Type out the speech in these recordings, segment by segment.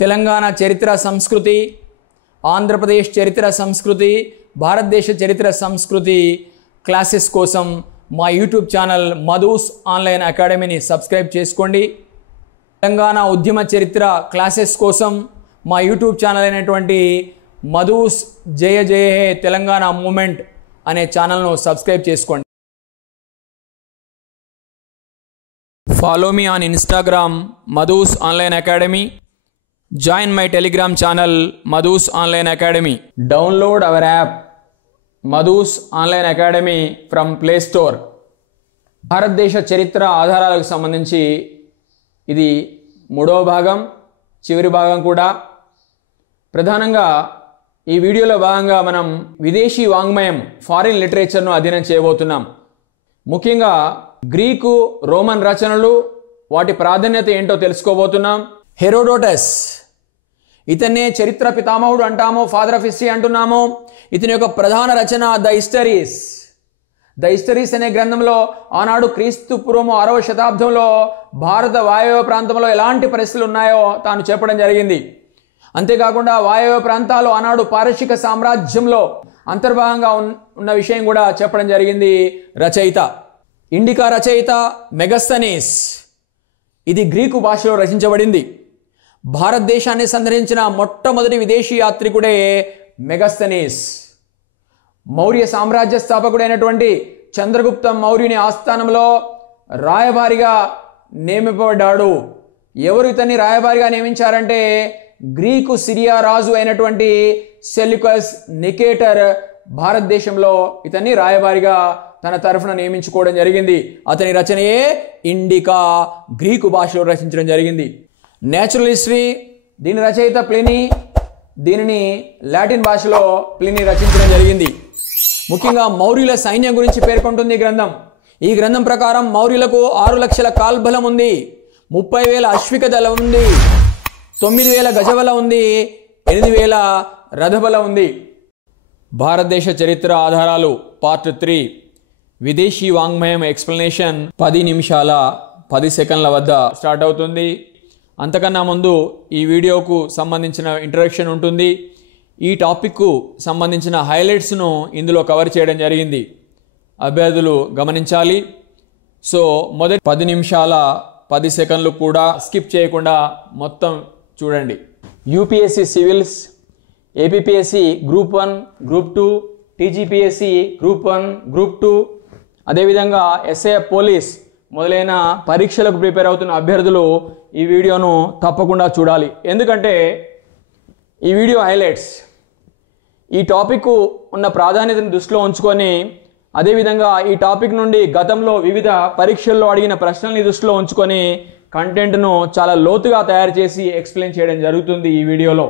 తెలంగాణ చరిత్ర సంస్కృతి, ఆంధ్రప్రదేశ్ చరిత్ర సంస్కృతి, భారతదేశ చరిత్ర సంస్కృతి క్లాసెస్ కోసం మా YouTube channel Madhu's online అకాడమీని subscribe చేసుకోండి. తెలంగాణ ఉద్యమ చరిత్ర క్లాసెస్ కోసం మా యూట్యూబ్ ఛానల్ అయినటువంటి మధూస్ జయ జయ హే తెలంగాణ మూమెంట్ అనే ఛానల్ను సబ్స్క్రైబ్ చేసుకోండి. Follow me on Instagram Madhus Online Academy. Join my Telegram channel Madhus Online Academy. Download our app Madhus Online Academy from Play Store. భారతదేశ చరిత్ర ఆధారాలకు సంబంధించి ఇది మూడవ భాగం, చివరి భాగం కూడా. ప్రధానంగా ఈ వీడియోలో భాగంగా మనం విదేశీ వాంగ్మయం ఫారిన్ లిటరేచర్ను అధ్యయనం చేయబోతున్నాం. ముఖ్యంగా గ్రీకు, రోమన్ రచనలు, వాటి ప్రాధాన్యత ఏంటో తెలుసుకోబోతున్నాం. హెరోడోటస్, ఇతన్నే చరిత్ర పితామహుడు అంటాము, ఫాదర్ ఆఫ్ హిస్టరీ అంటున్నాము. ఇతని యొక్క ప్రధాన రచన ద హిస్టరీస్ అనే గ్రంథంలో ఆనాడు క్రీస్తు పూర్వము 6వ శతాబ్దంలో భారత వాయవ్య ప్రాంతంలో ఎలాంటి పరిస్థితులు ఉన్నాయో తాను చెప్పడం జరిగింది. అంతేకాకుండా వాయవ్య ప్రాంతాలు ఆనాడు పారశీక సామ్రాజ్యంలో అంతర్భాగంగా ఉన్న విషయం కూడా చెప్పడం జరిగింది రచయిత. ఇండికా రచయిత మెగస్తనీస్, ఇది గ్రీకు భాషలో రచించబడింది. భారతదేశాన్ని సందర్శించిన మొట్టమొదటి విదేశీ యాత్రికుడే మెగస్తనీస్. మౌర్య సామ్రాజ్య స్థాపకుడైనటువంటి చంద్రగుప్త మౌర్యుని ఆస్థానంలో రాయబారిగా నియమింపబడ్డాడు. ఎవరు ఇతన్ని రాయబారిగా నియమించారంటే గ్రీకు సిరియా రాజు అయినటువంటి సెల్యూకస్ నికేటర్ భారతదేశంలో ఇతన్ని రాయబారిగా తన తరఫున నియమించుకోవడం జరిగింది. అతని రచనయే ఇండికా, గ్రీకు భాషలో రచించడం జరిగింది. నేచురల్ హిస్టరీ, దీని రచయిత ప్లినీ, దీనిని లాటిన్ భాషలో ప్లినీ రచించడం జరిగింది. ముఖ్యంగా మౌర్యుల సైన్యం గురించి పేర్కొంటుంది ఈ గ్రంథం. ఈ గ్రంథం ప్రకారం మౌర్యులకు 6 లక్షల కాల్బలం ఉంది, 30,000 అశ్విక దళం ఉంది, 9,000 గజబలం ఉంది, 8,000 రథబలం ఉంది. భారతదేశ చరిత్ర ఆధారాలు పార్ట్ 3, విదేశీ వాంగ్మయం ఎక్స్ప్లెనేషన్ 10 నిమిషాల 10 సెకండ్ల వద్ద స్టార్ట్ అవుతుంది. అంతకన్నా ముందు ఈ వీడియోకు సంబంధించిన ఇంట్రడక్షన్ ఉంటుంది. ఈ టాపిక్కు సంబంధించిన హైలైట్స్ను ఇందులో కవర్ చేయడం జరిగింది, అభ్యర్థులు గమనించాలి. సో మొదటి 10 నిమిషాల 10 సెకండ్లు కూడా స్కిప్ చేయకుండా మొత్తం చూడండి. UPSC civils, APPSC group 1, group 2, TGPSC group 1, group 2, అదేవిధంగా ఎస్ఏఎఫ్ పోలీస్ మొదలైన పరీక్షలకు ప్రిపేర్ అవుతున్న అభ్యర్థులు ఈ వీడియోను తప్పకుండా చూడాలి. ఎందుకంటే ఈ వీడియో హైలైట్స్ ఈ టాపిక్ ఉన్న ప్రాధాన్యతను దృష్టిలో ఉంచుకొని, అదేవిధంగా ఈ టాపిక్ నుండి గతంలో వివిధ పరీక్షల్లో అడిగిన ప్రశ్నల్ని దృష్టిలో ఉంచుకొని కంటెంట్ను చాలా లోతుగా తయారు చేసి ఎక్స్ప్లెయిన్ చేయడం జరుగుతుంది ఈ వీడియోలో.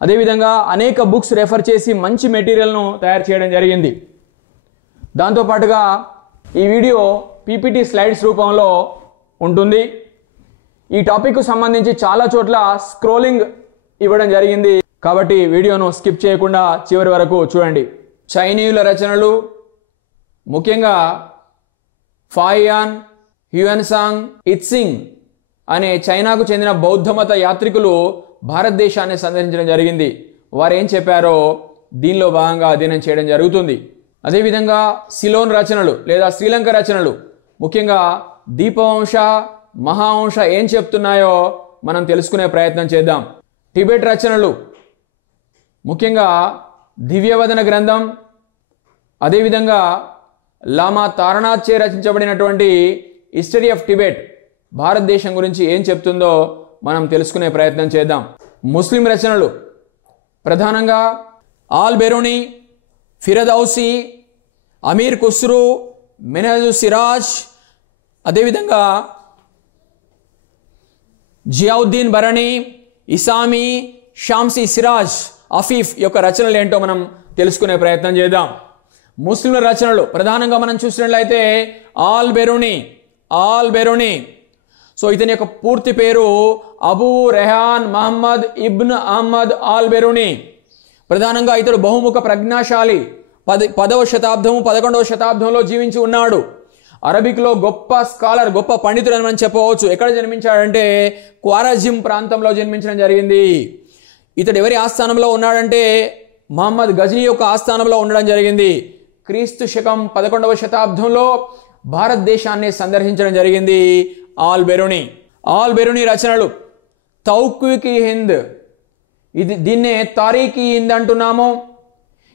అదేవిధంగా అనేక బుక్స్ రెఫర్ చేసి మంచి మెటీరియల్ను తయారు చేయడం జరిగింది. దాంతోపాటుగా ఈ వీడియో పీపీటీ స్లైడ్స్ రూపంలో ఉంటుంది. ఈ టాపిక్కు సంబంధించి చాలా చోట్ల స్క్రోలింగ్ ఇవ్వడం జరిగింది, కాబట్టి వీడియోను స్కిప్ చేయకుండా చివరి వరకు చూడండి. చైనీయుల రచనలు, ముఖ్యంగా ఫాయియాన్, హ్యూయన్సాంగ్, ఇత్సింగ్ అనే చైనాకు చెందిన బౌద్ధమత యాత్రికులు భారతదేశాన్ని సందర్శించడం జరిగింది. వారు ఏం చెప్పారో దీనిలో భాగంగా అధ్యయనం చేయడం జరుగుతుంది. అదేవిధంగా సిలోన్ రచనలు లేదా శ్రీలంక రచనలు, ముఖ్యంగా దీపవంశ, మహావంశ ఏం చెప్తున్నాయో మనం తెలుసుకునే ప్రయత్నం చేద్దాం. టిబెట్ రచనలు, ముఖ్యంగా దివ్యవదన గ్రంథం, అదేవిధంగా లామా తారనాథ్ చే రచించబడినటువంటి హిస్టరీ ఆఫ్ టిబెట్ భారతదేశం గురించి ఏం చెప్తుందో మనం తెలుసుకునే ప్రయత్నం చేద్దాం. ముస్లిం రచనలు, ప్రధానంగా ఆల్ బెరూని, ఫిరదౌసి, అమీర్ ఖుస్రు, మినహజు సిరాజ్, అదేవిధంగా జియావుద్దీన్ బరణి, ఇసామి, షామ్సి సిరాజ్, అఫీఫ్ యొక్క రచనలు ఏంటో మనం తెలుసుకునే ప్రయత్నం చేద్దాం. ముస్లింల రచనలు ప్రధానంగా మనం చూసినట్లయితే ఆల్ బెరూని. సో ఇతని యొక్క పూర్తి పేరు Abu Rehan Muhammad ibn Ahmad al Beruni. ప్రధానంగా ఇతడు బహుముఖ ప్రజ్ఞాశాలి, 10వ శతాబ్దము 11వ శతాబ్దంలో జీవించి ఉన్నాడు. అరబిక్లో గొప్ప స్కాలర్, గొప్ప పండితుడు అని మనం చెప్పవచ్చు. ఎక్కడ జన్మించాడంటే క్వారజిమ్ ప్రాంతంలో జన్మించడం జరిగింది. ఇతడు ఎవరి ఆస్థానంలో ఉన్నాడంటే మహమ్మద్ గజ్నీ యొక్క ఆస్థానంలో ఉండడం జరిగింది. క్రీస్తు శకం 11వ శతాబ్దంలో భారతదేశాన్ని సందర్శించడం జరిగింది ఆల్ బెరూని రచనలు తౌక్వీక్ హింద్, దీన్నే తారీఖీ హింద్ అంటున్నాము.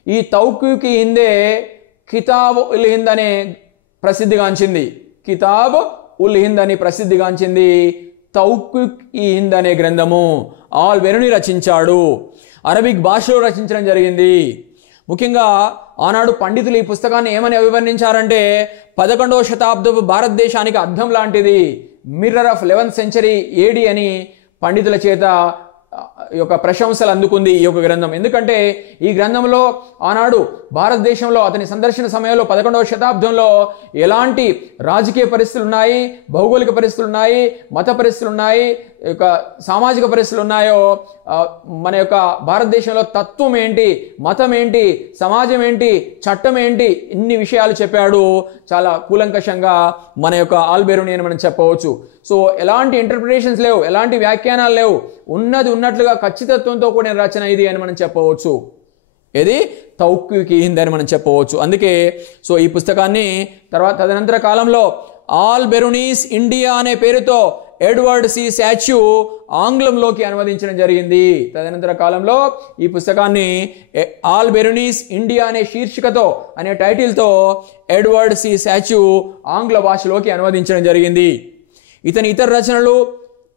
ఈ తౌక్వీక్ హిందే కితాబ్ ఉల్ హింద్ అనే ప్రసిద్ధిగాంచింది. కితాబ్ ఉల్ హింద్ అని ప్రసిద్ధిగాంచింది తౌక్వీక్ హింద్ అనే గ్రంథము ఆల్ బెరూని రచించాడు. అరబిక్ భాషలో రచించడం జరిగింది. ముఖ్యంగా ఆనాడు పండితులు ఈ పుస్తకాన్ని ఏమని అభివర్ణించారంటే 11వ శతాబ్దపు భారతదేశానికి అద్దం లాంటిది, mirror of 11th century AD అని పండితుల చేత యొక్క ప్రశంసలు అందుకుంది ఈ యొక్క గ్రంథం. ఎందుకంటే ఈ గ్రంథంలో ఆనాడు భారతదేశంలో అతని సందర్శన సమయంలో 11వ శతాబ్దంలో ఎలాంటి రాజకీయ పరిస్థితులు ఉన్నాయి, భౌగోళిక పరిస్థితులు ఉన్నాయి, మత పరిస్థితులు ఉన్నాయి, యొక్క సామాజిక పరిస్థితులు ఉన్నాయో, మన యొక్క భారతదేశంలో తత్వం ఏంటి, మతం ఏంటి, సమాజం ఏంటి, చట్టం ఏంటి, ఇన్ని విషయాలు చెప్పాడు చాలా కూలంకషంగా మన యొక్క ఆల్ బెరూని అని మనం చెప్పవచ్చు. సో ఎలాంటి ఇంటర్ప్రిటేషన్స్ లేవు, ఎలాంటి వ్యాఖ్యానాలు లేవు, ఉన్నది ఉన్నట్లుగా ఖచ్చితత్వంతో కూడిన రచన ఇది అని మనం చెప్పవచ్చు. ఇది తౌక్వీక్ హింద్ అని మనం చెప్పవచ్చు. అందుకే సో ఈ పుస్తకాన్ని తదనంతర కాలంలో ఆల్ బెరూనీస్ ఇండియా అనే పేరుతో ఎడ్వర్డ్ సి సాచ్యూ ఆంగ్లంలోకి అనువదించడం జరిగింది. తదనంతర కాలంలో ఈ పుస్తకాన్ని ఆల్ బెరూనీస్ ఇండియా అనే శీర్షికతో అనే టైటిల్తో ఎడ్వర్డ్ సి సాచ్యూ ఆంగ్ల భాషలోకి అనువదించడం జరిగింది. ఇతని ఇతర రచనలు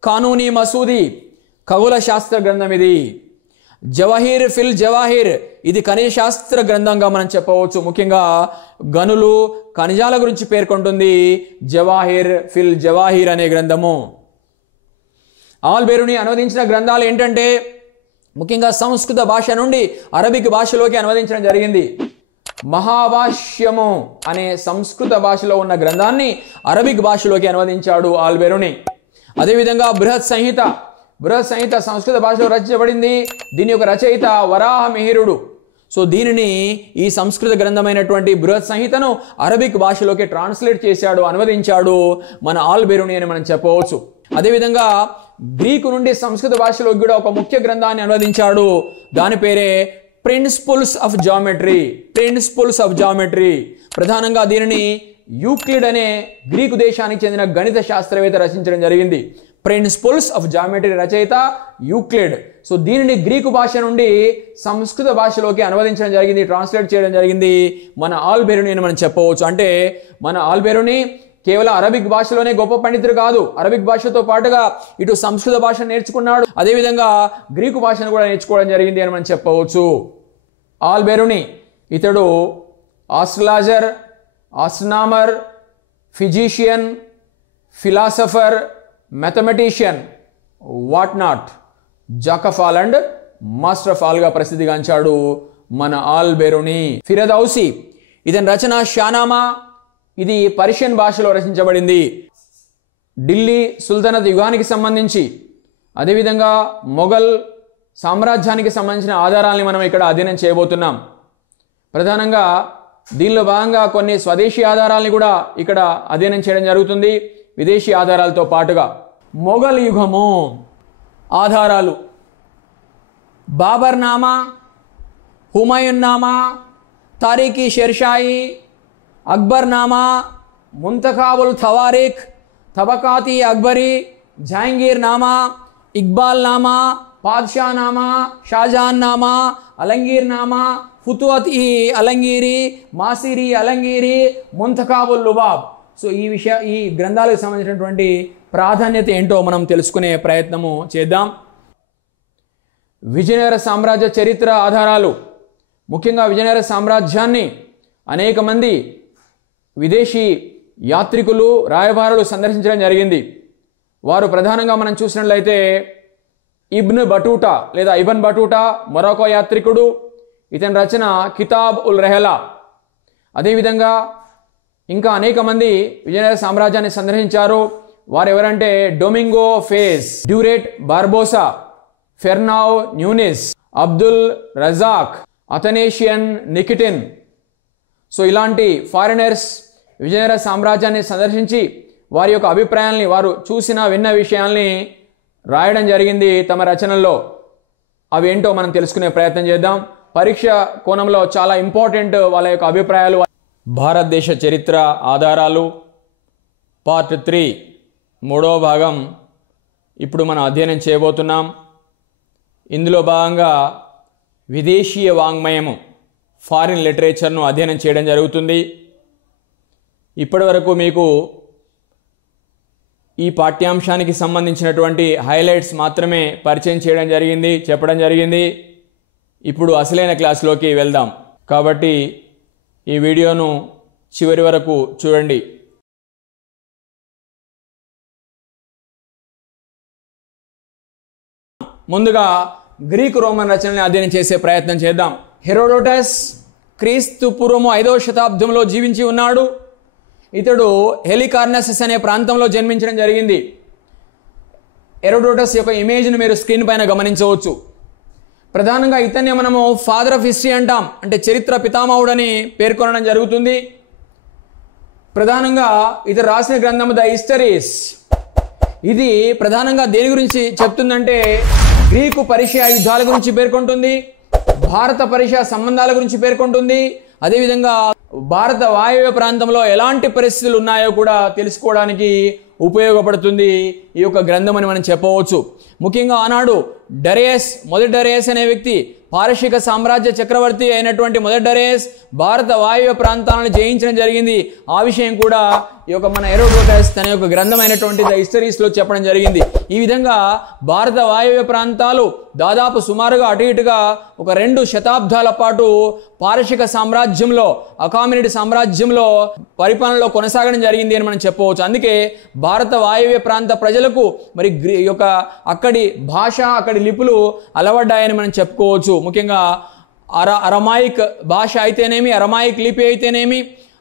కానూనీ మసూది ఖగోళ శాస్త్ర గ్రంథం, ఇది జవాహిర్ ఫిల్ జవాహిర్, ఇది ఖనిజ శాస్త్ర గ్రంథంగా మనం చెప్పవచ్చు. ముఖ్యంగా గనులు ఖనిజాల గురించి పేర్కొంటుంది జవాహిర్ ఫిల్ జవాహిర్ అనే గ్రంథము. ఆల్ బెరూని అనువదించిన గ్రంథాలు ఏంటంటే ముఖ్యంగా సంస్కృత భాష నుండి అరబిక్ భాషలోకి అనువదించడం జరిగింది. మహాభాష్యము అనే సంస్కృత భాషలో ఉన్న గ్రంథాన్ని అరబిక్ భాషలోకి అనువదించాడు ఆల్ బెరూని. అదేవిధంగా బృహత్ సంహిత సంస్కృత భాషలో రచించబడింది. దీని యొక్క రచయిత వరాహమిహిరుడు. సో దీనిని ఈ సంస్కృత గ్రంథమైనటువంటి బృహత్ సంహితను అరబిక్ భాషలోకి ట్రాన్స్లేట్ చేశాడు, అనువదించాడు మన ఆల్ బెరూని అని మనం చెప్పవచ్చు. అదేవిధంగా గ్రీకు నుండి సంస్కృత భాషలోకి కూడా ఒక ముఖ్య గ్రంథాన్ని అనువదించాడు. దాని పేరే ప్రిన్సిపుల్స్ ఆఫ్ జామెట్రీ. ప్రధానంగా దీనిని యూక్లిడ్ అనే గ్రీకు దేశానికి చెందిన గణిత శాస్త్రవేత్త రచించడం జరిగింది. ప్రిన్సిపుల్స్ ఆఫ్ జామెట్రీ రచయిత యూక్లిడ్. సో దీనిని గ్రీకు భాష నుండి సంస్కృత భాషలోకి అనువదించడం జరిగింది, ట్రాన్స్లేట్ చేయడం జరిగింది మన ఆల్ బెరూని అని మనం చెప్పవచ్చు. అంటే మన ఆల్ బెరూని కేవలం అరబిక్ భాషలోనే గొప్ప పండితుడు కాదు, అరబిక్ భాషతో పాటుగా ఇటు సంస్కృత భాష నేర్చుకున్నాడు, అదేవిధంగా గ్రీకు భాషను కూడా నేర్చుకోవడం జరిగింది అని మనం చెప్పవచ్చు. ఆల్ బెరూని ఇతడు astrologer, astronomer, physician, philosopher, mathematician, what not, jack of all and master of ఆల్గా ప్రసిద్ధిగాంచాడు మన ఆల్ బెరూని. ఫిరదౌసి ఇతని రచన షానామా, ఇది పర్షియన్ భాషలో రచించబడింది. ఢిల్లీ సుల్తనత్ యుగానికి సంబంధించి అదేవిధంగా మొఘల్ సామ్రాజ్యానికి సంబంధించిన ఆధారాలని మనం ఇక్కడ అధ్యయనం చేయబోతున్నాం. ప్రధానంగా దీనిలో భాగంగా కొన్ని స్వదేశీ ఆధారాలని కూడా ఇక్కడ అధ్యయనం చేయడం జరుగుతుంది, విదేశీ ఆధారాలతో పాటుగా. మొఘల్ యుగము ఆధారాలు: బాబర్ నామా, హుమాయూన్ నామా, తారీఖీ షెర్షాయి, అక్బర్ నామా, ముంతఖాబుల్ తవారిఖ్, తబకాతి అక్బరీ, జహాంగీర్ నామా, ఇక్బాల్ నామా, పాద్షా నామా, షాజహాన్ నామా, అలంగీర్ నామా, ఫుతువత్ ఈ అలంగీరి, మాసిరి అలంగీరి, ముంతఖాబుల్ లుబాబ్. సో ఈ గ్రంథాలకు సంబంధించినటువంటి ప్రాధాన్యత ఏంటో మనం తెలుసుకునే ప్రయత్నము చేద్దాం. విజయనగర సామ్రాజ్య చరిత్ర ఆధారాలు: ముఖ్యంగా విజయనగర సామ్రాజ్యాన్ని అనేక మంది విదేశీ యాత్రికులు, రాయబారులు సందర్శించడం జరిగింది. వారు ప్రధానంగా మనం చూసినట్లయితే ఇబ్న్ బటూటా మొరాకో యాత్రికుడు. ఇతని రచన కితాబ్ ఉల్ రెహలా. అదేవిధంగా ఇంకా అనేక మంది విజయనగర సామ్రాజ్యాన్ని సందర్శించారు. వారు ఎవరంటే Domingo Paes, Duarte Barbosa, Fernao Nunes, Abdul Razzaq, Athanasius Nikitin. So ఇలాంటి ఫారినర్స్ విజయనగర సామ్రాజ్యాన్ని సందర్శించి వారి యొక్క అభిప్రాయాల్ని, వారు చూసిన విన్న విషయాల్ని రాయడం జరిగింది తమ రచనల్లో. అవి ఏంటో మనం తెలుసుకునే ప్రయత్నం చేద్దాం. పరీక్ష కోణంలో చాలా ఇంపార్టెంట్ వాళ్ళ యొక్క అభిప్రాయాలు. భారతదేశ చరిత్ర ఆధారాలు పార్ట్ 3 3వ భాగం ఇప్పుడు మనం అధ్యయనం చేయబోతున్నాం. ఇందులో భాగంగా విదేశీయ వాంగ్మయము, ఫారిన్ లిటరేచర్ను అధ్యయనం చేయడం జరుగుతుంది. ఇప్పటి వరకు మీకు ఈ పాఠ్యాంశానికి సంబంధించినటువంటి హైలైట్స్ మాత్రమే పరిచయం చేయడం జరిగింది, చెప్పడం జరిగింది. ఇప్పుడు అసలైన క్లాస్లోకి వెళ్దాం. కాబట్టి ఈ వీడియోను చివరి వరకు చూడండి. ముందుగా గ్రీకు రోమన్ రచనల్ని అధ్యయనం చేసే ప్రయత్నం చేద్దాం. హెరోడోటస్ క్రీస్తు పూర్వము 5వ శతాబ్దంలో జీవించి ఉన్నాడు. ఇతడు హెలికార్నసస్ అనే ప్రాంతంలో జన్మించడం జరిగింది. హెరోడోటస్ యొక్క ఇమేజ్ను మీరు స్క్రీన్ పైన గమనించవచ్చు. ప్రధానంగా ఇతన్ని మనము ఫాదర్ ఆఫ్ హిస్టరీ అంటాం, అంటే చరిత్ర పితామహుడని పేర్కొనడం జరుగుతుంది. ప్రధానంగా ఇతడు రాసిన గ్రంథం ద హిస్టరీస్. ఇది ప్రధానంగా దేని గురించి చెప్తుందంటే గ్రీకు పర్షియా యుద్ధాల గురించి పేర్కొంటుంది, భారత పర్షియా సంబంధాల గురించి పేర్కొంటుంది. అదేవిధంగా భారత వాయువ్య ప్రాంతంలో ఎలాంటి పరిస్థితులు ఉన్నాయో కూడా తెలుసుకోవడానికి ఉపయోగపడుతుంది ఈ యొక్క గ్రంథం అని మనం చెప్పవచ్చు. ముఖ్యంగా ఆనాడు మొదటి డరేయస్ అనే వ్యక్తి, పారశీక సామ్రాజ్య చక్రవర్తి అయినటువంటి మొదటి డరేయస్ భారత వాయువ్య ప్రాంతాలను జయించడం జరిగింది. ఆ విషయం కూడా ఈ యొక్క మన హెరోడోటస్ తన యొక్క గ్రంథమైనటువంటి ద హిస్టరీస్లో చెప్పడం జరిగింది. ఈ విధంగా భారత వాయువ్య ప్రాంతాలు దాదాపు సుమారుగా అటు ఇటుగా ఒక 2 శతాబ్దాల పాటు పారశీక సామ్రాజ్యంలో, అకామినిడ్ సామ్రాజ్యంలో పరిపాలనలో కొనసాగడం జరిగింది అని మనం చెప్పవచ్చు. అందుకే భారత వాయువ్య ప్రాంత ప్రజలకు మరి యొక్క అక్కడి భాష, అక్కడి లిపులు అలవడ్డాయని మనం చెప్పుకోవచ్చు. ముఖ్యంగా అరమాయిక్ భాష అయితేనేమి, అరమాయిక్ లిపి అయితేనేమి,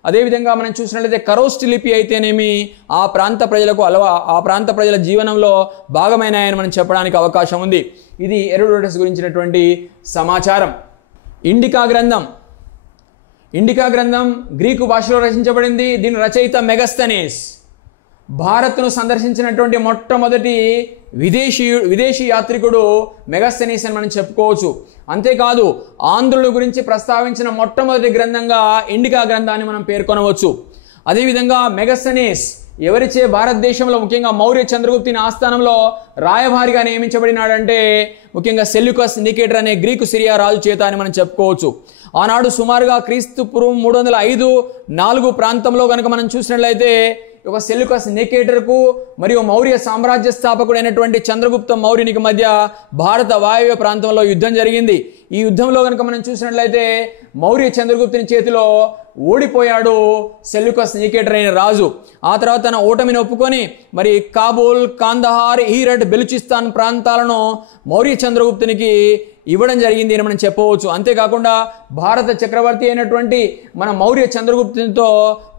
అదేవిధంగా మనం చూసినట్లయితే కరోస్ట్ లిపి అయితేనేమి ఆ ప్రాంత ప్రజలకు ఆ ప్రాంత ప్రజల జీవనంలో భాగమైనాయని మనం చెప్పడానికి అవకాశం ఉంది. ఇది హెరోడోటస్ గురించినటువంటి సమాచారం. ఇండికా గ్రంథం గ్రీకు భాషలో రచించబడింది. దీని రచయిత మెగస్తనీస్. భారత్ను సందర్శించినటువంటి మొట్టమొదటి విదేశీ యాత్రికుడు మెగస్తనీస్ అని మనం చెప్పుకోవచ్చు. అంతేకాదు ఆంధ్రుల గురించి ప్రస్తావించిన మొట్టమొదటి గ్రంథంగా ఇండికా గ్రంథాన్ని మనం పేర్కొనవచ్చు. అదేవిధంగా మెగస్తనీస్ ఎవరిచే భారతదేశంలో ముఖ్యంగా మౌర్య చంద్రగుప్తుని ఆస్థానంలో రాయభారిగా నియమించబడినాడంటే ముఖ్యంగా సెల్యూకస్ నికేటర్ అనే గ్రీకు సిరియా రాజు చేత అని మనం చెప్పుకోవచ్చు. ఆనాడు సుమారుగా క్రీస్తు పూర్వం 305-4 ప్రాంతంలో కనుక మనం చూసినట్లయితే ఒక సెల్యూకస్ నికేటర్కు మరియు మౌర్య సామ్రాజ్య స్థాపకుడైనటువంటి చంద్రగుప్త మౌర్యునికి మధ్య భారత వాయువ్య ప్రాంతంలో యుద్ధం జరిగింది. ఈ యుద్ధంలో కనుక మనం చూసినట్లయితే మౌర్య చంద్రగుప్తుని చేతిలో ఓడిపోయాడు సెల్యూకస్ నికేటర్ అయిన రాజు. ఆ తర్వాత తన ఓటమిని ఒప్పుకొని మరి కాబూల్, కాందహార్, హీరట్, బెలుచిస్తాన్ ప్రాంతాలను మౌర్య చంద్రగుప్తునికి ఇవ్వడం జరిగింది అని మనం చెప్పవచ్చు. అంతేకాకుండా భారత చక్రవర్తి అయినటువంటి మన మౌర్య చంద్రగుప్తునితో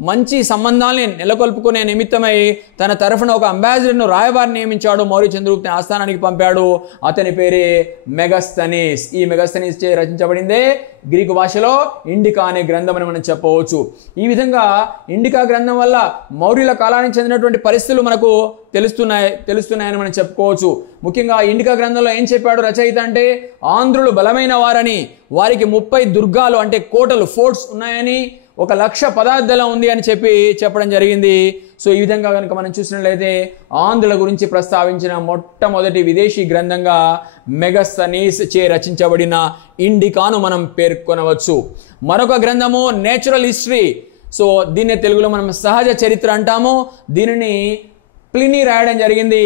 మంచి సంబంధాలని నెలకొల్పుకునే నిమిత్తమై తన తరఫున ఒక అంబాసిడర్ను, రాయబారిని నియమించాడు. మౌర్య చంద్రగుప్తుని ఆస్థానానికి పంపాడు. అతని పేరే మెగస్తనీస్. ఈ మెగస్తనీస్ చే రచించబడిందే గ్రీకు భాషలో ఇండికా అనే గ్రంథం అని మనం చెప్పవచ్చు. ఈ విధంగా ఇండికా గ్రంథం వల్ల మౌర్యుల కాలానికి చెందినటువంటి పరిస్థితులు మనకు తెలుస్తున్నాయని మనం చెప్పుకోవచ్చు. ముఖ్యంగా ఇండికా గ్రంథంలో ఏం చెప్పాడు రచయిత అంటే ఆంధ్రులు బలమైన వారని, వారికి 30 దుర్గాలు అంటే కోటలు, ఫోర్ట్స్ ఉన్నాయని, 1,00,000 పదార్థాలు ఉంది అని చెప్పడం జరిగింది. సో ఈ విధంగా కనుక మనం చూసినట్లయితే ఆంధ్రుల గురించి ప్రస్తావించిన మొట్టమొదటి విదేశీ గ్రంథంగా మెగస్తనీస్ చే రచించబడిన ఇండికాను మనం పేర్కొనవచ్చు. మరొక గ్రంథము నేచురల్ హిస్టరీ. సో దీన్నే తెలుగులో మనం సహజ చరిత్ర అంటాము. దీనిని ప్లినీ రాయడం జరిగింది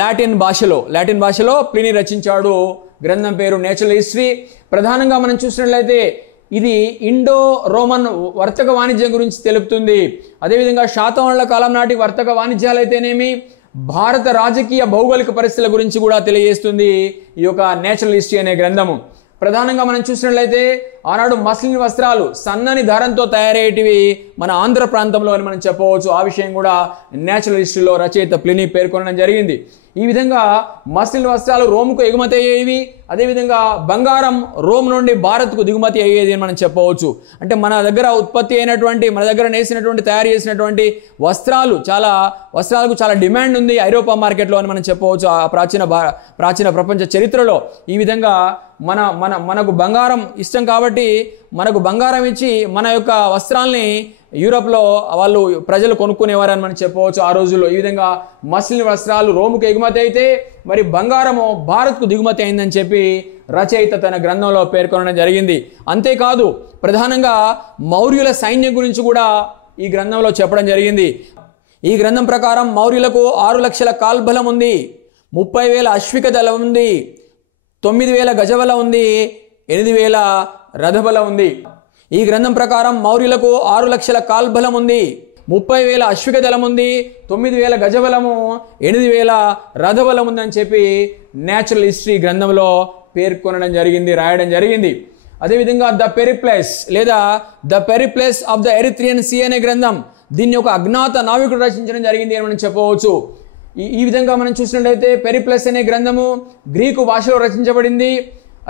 లాటిన్ భాషలో ప్లినీ రచించాడు. గ్రంథం పేరు నేచురల్ హిస్టరీ. ప్రధానంగా మనం చూసినట్లయితే ఇది ఇండో రోమన్ వర్తక వాణిజ్యం గురించి తెలుపుతుంది. అదేవిధంగా శాతవాహనుల కాలం నాటి వర్తక వాణిజ్యాలు అయితేనేమి, భారత రాజకీయ భౌగోళిక పరిస్థితుల గురించి కూడా తెలియజేస్తుంది ఈ యొక్క నేచురల్ హిస్టరీ అనే గ్రంథము. ప్రధానంగా మనం చూసినట్లయితే ఆనాడు మస్లిన్ వస్త్రాలు సన్నని దారంతో తయారయ్యేటివి మన ఆంధ్ర ప్రాంతంలో అని మనం చెప్పవచ్చు. ఆ విషయం కూడా నేచురల్ హిస్టరీలో రచయిత ప్లినీ పేర్కొనడం జరిగింది. ఈ విధంగా మస్లిన్ వస్త్రాలు రోమ్కు ఎగుమతి అయ్యేవి, అదేవిధంగా బంగారం రోమ్ నుండి భారత్కు దిగుమతి అయ్యేది అని మనం చెప్పవచ్చు. అంటే మన దగ్గర ఉత్పత్తి అయినటువంటి, మన దగ్గర నేసినటువంటి, తయారు చేసినటువంటి వస్త్రాలకు చాలా డిమాండ్ ఉంది ఐరోపా మార్కెట్లో అని మనం చెప్పవచ్చు. ఆ ప్రాచీన ప్రపంచ చరిత్రలో ఈ విధంగా మనకు బంగారం ఇష్టం కాబట్టి మనకు బంగారం ఇచ్చి మన యొక్క వస్త్రాల్ని యూరోప్లో ప్రజలు కొనుక్కునేవారని మనం చెప్పవచ్చు ఆ రోజుల్లో. ఈ విధంగా మస్లిన్ వస్త్రాలు రోముకు ఎగుమతి అయితే మరి బంగారము భారత్కు దిగుమతి అయిందని చెప్పి రచయిత తన గ్రంథంలో పేర్కొనడం జరిగింది. అంతేకాదు ప్రధానంగా మౌర్యుల సైన్యం గురించి కూడా ఈ గ్రంథంలో చెప్పడం జరిగింది. ఈ గ్రంథం ప్రకారం మౌర్యులకు 6 లక్షల కాల్బలం ఉంది, 30,000 అశ్విక దళం ఉంది, 9,000 గజబలం ఉంది, 8,000 రథబలం ఉంది. ఈ గ్రంథం ప్రకారం మౌర్యులకు 6 లక్షల కాల్బలం ఉంది, 30,000 అశ్విక దళం ఉంది, 9,000 గజబలము, 8,000 రథబలం ఉందని చెప్పి నేచురల్ హిస్టరీ గ్రంథంలో పేర్కొనడం జరిగింది, రాయడం జరిగింది. అదేవిధంగా the Periplus of the Erythraean Sea అనే గ్రంథం, దీన్ని ఒక అజ్ఞాత నావికుడు రచించడం జరిగింది అని మనం చెప్పవచ్చు. ఈ విధంగా మనం చూసినట్లయితే పెరిప్లస్ అనే గ్రంథము గ్రీకు భాషలో రచించబడింది.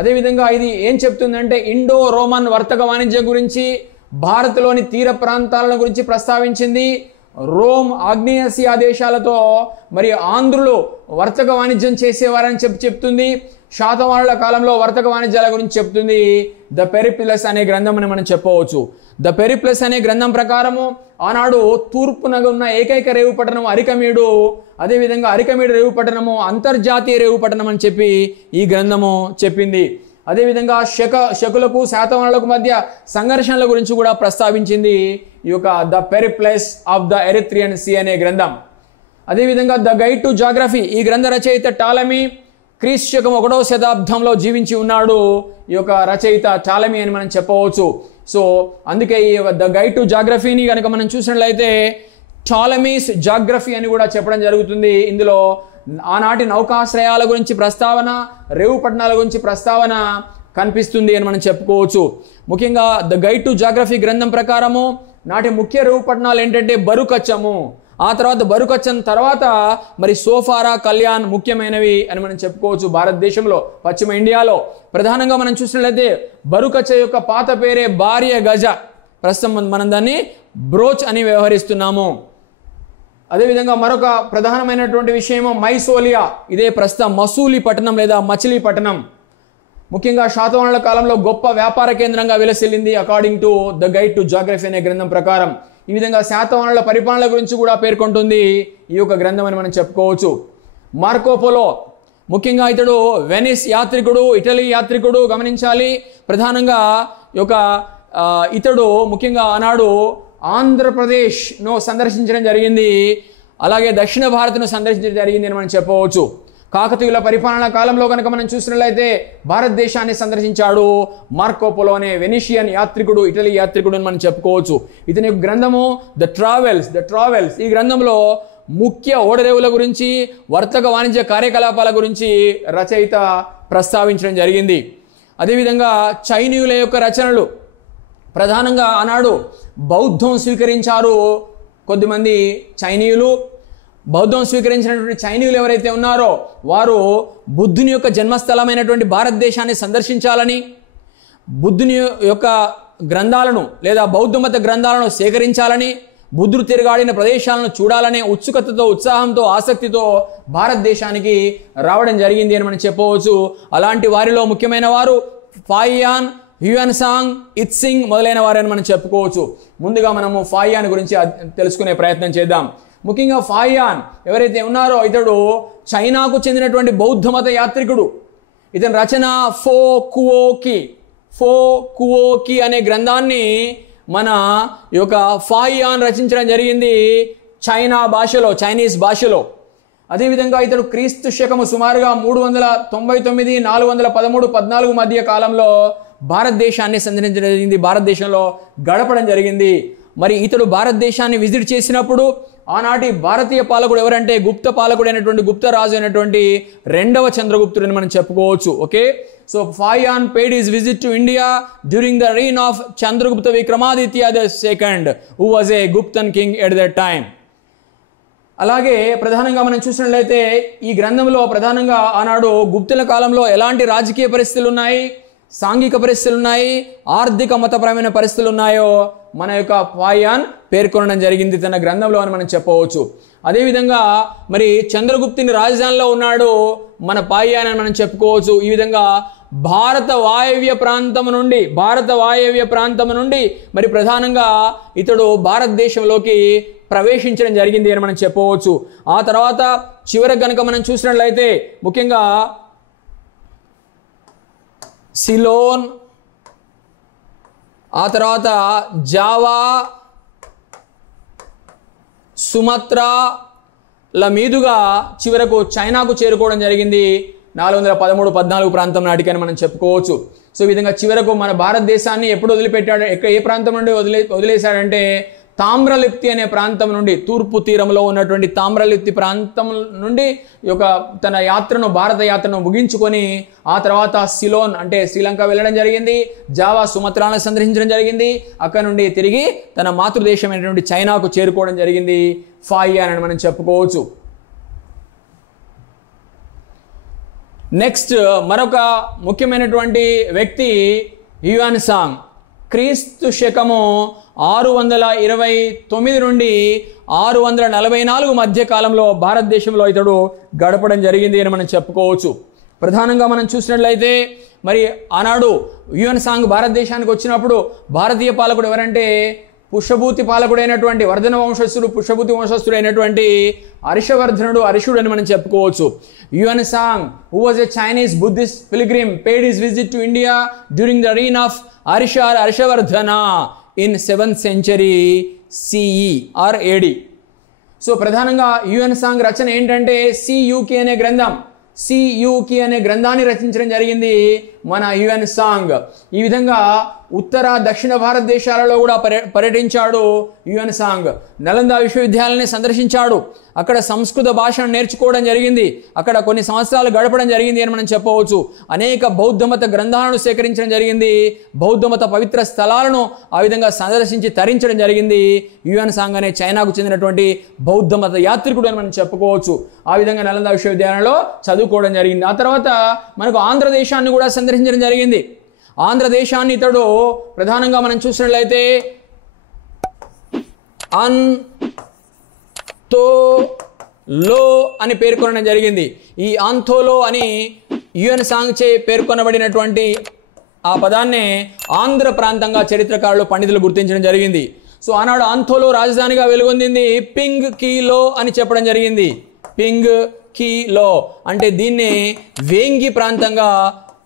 అదేవిధంగా ఇది ఏం చెప్తుందంటే ఇండో రోమన్ వర్తక వాణిజ్యం గురించి, భారత్లోని తీర ప్రాంతాలను గురించి ప్రస్తావించింది. రోమ్ ఆగ్నేయాసియా దేశాలతో మరి ఆంధ్రులు వర్తక వాణిజ్యం చేసేవారని చెప్తుంది. శాతవాహనుల కాలంలో వర్తక వాణిజ్యాల గురించి చెప్తుంది ద పెరిప్లస్ అనే గ్రంథం అని మనం చెప్పవచ్చు. ద పెరిప్లస్ అనే గ్రంథం ప్రకారము ఆనాడు తూర్పున ఉన్న ఏకైక రేవు పట్టణం అరికమేడు, అదేవిధంగా అరికమేడు రేవు పట్టణము అంతర్జాతీయ రేవు పట్టణం అని చెప్పి ఈ గ్రంథము చెప్పింది. అదేవిధంగా శకులకు శాతవాహనులకు మధ్య సంఘర్షణల గురించి కూడా ప్రస్తావించింది ఈ యొక్క the Periplus of the Erythraean Sea అనే గ్రంథం. అదేవిధంగా ద గైడ్ టు జాగ్రఫీ, ఈ గ్రంథ రచయిత టాలమీ క్రీస్తు శకం 1వ శతాబ్దంలో జీవించి ఉన్నాడు ఈ యొక్క రచయిత టాలమీ అని మనం చెప్పవచ్చు. సో అందుకే ఈ ద గైడ్ టు జాగ్రఫీని కనుక మనం చూసినట్లయితే టాలమీస్ జాగ్రఫీ అని కూడా చెప్పడం జరుగుతుంది. ఇందులో ఆనాటి నౌకాశ్రయాల గురించి ప్రస్తావన, రేవు పట్టణాల గురించి ప్రస్తావన కనిపిస్తుంది అని మనం చెప్పుకోవచ్చు. ముఖ్యంగా ద గైడ్ టు జాగ్రఫీ గ్రంథం ప్రకారము నాటి ముఖ్య రేవు పట్టణాలు ఏంటంటే బరుకచ్చము, ఆ తర్వాత బరుకచ్చం తర్వాత మరి సోఫారా, కళ్యాణ్ ముఖ్యమైనవి అని మనం చెప్పుకోవచ్చు. భారతదేశంలో పశ్చిమ ఇండియాలో ప్రధానంగా మనం చూసినట్లయితే బరుకచ్చ యొక్క పాత పేరే భార్య గజ, ప్రస్తుతం మనం దాన్ని బ్రోచ్ అని వ్యవహరిస్తున్నాము. అదేవిధంగా మరొక ప్రధానమైనటువంటి విషయము మైసోలియా, ఇదే ప్రస్తుతం మసూలి పట్టణం లేదా మచిలీపట్నం. ముఖ్యంగా శాతవాహనుల కాలంలో గొప్ప వ్యాపార కేంద్రంగా విలసిల్లింది according to the guide to geography అనే గ్రంథం ప్రకారం. ఈ విధంగా శాతవాహనుల పరిపాలన గురించి కూడా పేర్కొంటుంది ఈ యొక్క గ్రంథం అని మనం చెప్పుకోవచ్చు. మార్కోపోలో, ముఖ్యంగా ఇతడు వెనిస్ యాత్రికుడు, ఇటలీ యాత్రికుడు. గమనించాలి, ప్రధానంగా ఇతడు ముఖ్యంగా ఆనాడు ఆంధ్రప్రదేశ్ను సందర్శించడం జరిగింది, అలాగే దక్షిణ భారత్ను సందర్శించడం జరిగింది అని మనం చెప్పవచ్చు. కాకతీయుల పరిపాలనా కాలంలో కనుక మనం చూసినట్లయితే భారతదేశాన్ని సందర్శించాడు మార్కోపోలో అనే వెనిషియన్ యాత్రికుడు, ఇటలీ యాత్రికుడు అని మనం చెప్పుకోవచ్చు. ఇతని గ్రంథము ద ట్రావెల్స్. ఈ గ్రంథంలో ముఖ్య ఓడరేవుల గురించి, వర్తక వాణిజ్య కార్యకలాపాల గురించి రచయిత ప్రస్తావించడం జరిగింది. అదేవిధంగా చైనీయుల యొక్క రచనలు, ప్రధానంగా ఆనాడు బౌద్ధం స్వీకరించారు కొద్దిమంది చైనీయులు. బౌద్ధం స్వీకరించినటువంటి చైనీయులు ఎవరైతే ఉన్నారో వారు బుద్ధుని యొక్క జన్మస్థలమైనటువంటి భారతదేశాన్ని సందర్శించాలని, బుద్ధుని యొక్క గ్రంథాలను లేదా బౌద్ధ మత గ్రంథాలను సేకరించాలని, బుద్ధుడు తిరగాడిన ప్రదేశాలను చూడాలనే ఉత్సుకతతో, ఉత్సాహంతో, ఆసక్తితో భారతదేశానికి రావడం జరిగింది అని మనం చెప్పవచ్చు. అలాంటి వారిలో ముఖ్యమైన వారు ఫాయియాన్, హ్యూయన్సాంగ్, ఇత్సింగ్ మొదలైన వారని మనం చెప్పుకోవచ్చు. ముందుగా మనము ఫాయియాన్ గురించి తెలుసుకునే ప్రయత్నం చేద్దాం. ముఖ్యంగా ఫాయియాన్ ఎవరైతే ఉన్నారో ఇతడు చైనాకు చెందినటువంటి బౌద్ధ మత యాత్రికుడు. ఇతని రచన ఫో కువోకి అనే గ్రంథాన్ని మన యొక్క ఫాయియాన్ రచించడం జరిగింది చైనీస్ భాషలో. అదేవిధంగా ఇతడు క్రీస్తు శకము సుమారుగా 399, 413, 14 మధ్య కాలంలో భారతదేశాన్ని సందర్శించడం జరిగింది, భారతదేశంలో గడపడం జరిగింది. మరి ఇతడు భారతదేశాన్ని విజిట్ చేసినప్పుడు ఆనాటి భారతీయ పాలకుడు ఎవరంటే గుప్త పాలకుడైనటువంటి గుప్త రాజు అయినటువంటి రెండవ చంద్రగుప్తుడని మనం చెప్పుకోవచ్చు. Okay, so Fahien paid his visit to India during the reign of Chandragupta Vikramaditya II, who was a Guptan king at that time. అలాగే ప్రధానంగా మనం చూసినట్లయితే ఈ గ్రంథంలో ప్రధానంగా ఆనాడు గుప్తుల కాలంలో ఎలాంటి రాజకీయ పరిస్థితులు ఉన్నాయి, సాంఘిక పరిస్థితులు ఉన్నాయి, ఆర్థిక మతపరమైన పరిస్థితులు ఉన్నాయో మన యొక్క ఫాయాన్ పేర్కొనడం జరిగింది తన గ్రంథంలో అని మనం చెప్పవచ్చు. అదేవిధంగా మరి చంద్రగుప్తుని రాజధానిలో ఉన్నాడు మన ఫాయాన్ అని మనం చెప్పుకోవచ్చు. ఈ విధంగా భారత వాయవ్య ప్రాంతం నుండి మరి ప్రధానంగా ఇతడు భారతదేశంలోకి ప్రవేశించడం జరిగింది అని మనం చెప్పవచ్చు. ఆ తర్వాత చివరికి కనుక మనం చూసినట్లయితే ముఖ్యంగా సిలోన్, ఆ తర్వాత జావా, సుమత్రాల మీదుగా చివరకు చైనాకు చేరుకోవడం జరిగింది 413-14 ప్రాంతం నాటికని మనం చెప్పుకోవచ్చు. సో ఈ విధంగా చివరకు మన భారతదేశాన్ని ఎప్పుడు వదిలిపెట్టాడు, ఏ ప్రాంతం నుండి వదిలేశాడంటే తామ్రలిప్తి అనే ప్రాంతం నుండి, తూర్పు తీరంలో ఉన్నటువంటి తామ్రలిప్తి ప్రాంతం నుండి తన యాత్రను, భారత యాత్రను ముగించుకొని ఆ తర్వాత సిలోన్ అంటే శ్రీలంక వెళ్ళడం జరిగింది, జావా, సుమత్రాలను సందర్శించడం జరిగింది. అక్కడ నుండి తిరిగి తన మాతృదేశమైనటువంటి చైనాకు చేరుకోవడం జరిగింది ఫాయాన్ అని మనం చెప్పుకోవచ్చు. నెక్స్ట్ మరొక ముఖ్యమైనటువంటి వ్యక్తి హ్యూయాన్ సాంగ్. క్రీస్తు శకము 629 నుండి 644 మధ్య కాలంలో భారతదేశంలో ఇతడు గడపడం జరిగింది అని మనం చెప్పుకోవచ్చు. ప్రధానంగా మనం చూసినట్లయితే మరి ఆనాడు హ్యూయాన్ సాంగ్ భారతదేశానికి వచ్చినప్పుడు భారతీయ పాలకుడు ఎవరంటే పుష్యభూతి పాలకుడైనటువంటి పుష్యభూతి వంశస్థుడైనటువంటి అరిషుడు అని మనం చెప్పుకోవచ్చు. హ్యూయాన్ song, who was a Chinese Buddhist pilgrim, paid his visit to India during the reign of Harshavardhana in 7th century CE or AD. So ప్రధానంగా హ్యూయాన్ సాంగ్ రచన ఏంటంటే సియుకి అనే గ్రంథాన్ని రచించడం జరిగింది మన హ్యూయాన్ సాంగ్. ఈ విధంగా ఉత్తర దక్షిణ భారతదేశాలలో కూడా పర్యటించాడు హ్యూయాన్ సాంగ్. నలంద విశ్వవిద్యాలయాన్ని సందర్శించాడు, అక్కడ సంస్కృత భాషను నేర్చుకోవడం జరిగింది, అక్కడ కొన్ని సంవత్సరాలు గడపడం జరిగింది అని మనం చెప్పవచ్చు. అనేక బౌద్ధమత గ్రంథాలను సేకరించడం జరిగింది, బౌద్ధమత పవిత్ర స్థలాలను ఆ విధంగా సందర్శించి తరించడం జరిగింది. హ్యూయాన్ సాంగ్ అనే చైనాకు చెందినటువంటి బౌద్ధమత యాత్రికుడు అని మనం చెప్పుకోవచ్చు. ఆ విధంగా నలంద విశ్వవిద్యాలయంలో చదువుకోవడం జరిగింది. ఆ తర్వాత మనకు ఆంధ్రదేశాన్ని కూడా సందర్శించడం జరిగింది. ఆంధ్రదేశాన్ని ఇతడు ప్రధానంగా మనం చూసినట్లయితే ఆంథోలో అని పేర్కొనడం జరిగింది. ఈ ఆంథోలో అని హ్యూయాన్ సాంగ్ చే పేర్కొనబడినటువంటి ఆ పదాన్నే ఆంధ్ర ప్రాంతంగా చరిత్రకారులు పండితులు గుర్తించడం జరిగింది. సో ఆనాడు ఆంథోలో రాజధానిగా వెలుగొందింది పింగ్ కీలో అని చెప్పడం జరిగింది. పింగ్ కీలో అంటే దీన్ని వేంగి ప్రాంతంగా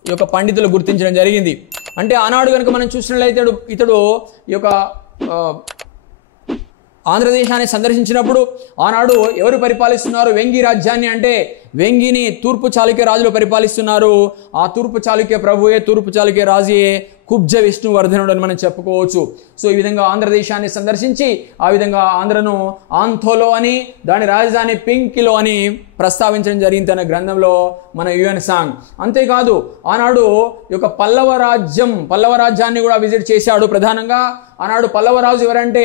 ఈ యొక్క పండితులు గుర్తించడం జరిగింది. అంటే ఆనాడు కనుక మనం చూసినట్లయితే ఇతడు ఈ యొక్క ఆంధ్రదేశాన్ని సందర్శించినప్పుడు ఆనాడు ఎవరు పరిపాలిస్తున్నారు వెంగి రాజ్యాన్ని అంటే వెంగిని తూర్పు చాళుక్య రాజులు పరిపాలిస్తున్నారు. ఆ తూర్పు చాళుక్య ప్రభువే, తూర్పు చాళుక్య రాజుయే కుబ్జ విష్ణువర్ధనుడు అని మనం చెప్పుకోవచ్చు. సో ఈ విధంగా ఆంధ్రదేశాన్ని సందర్శించి ఆ విధంగా ఆంధ్రను ఆంథోలో అని, దాని రాజధాని పింకిలో అని ప్రస్తావించడం జరిగింది తన గ్రంథంలో మన హ్యూయాన్ సాంగ్. అంతేకాదు ఆనాడు ఈ యొక్క పల్లవ రాజ్యాన్ని కూడా విజిట్ చేశాడు. ప్రధానంగా ఆనాడు పల్లవ రాజు ఎవరంటే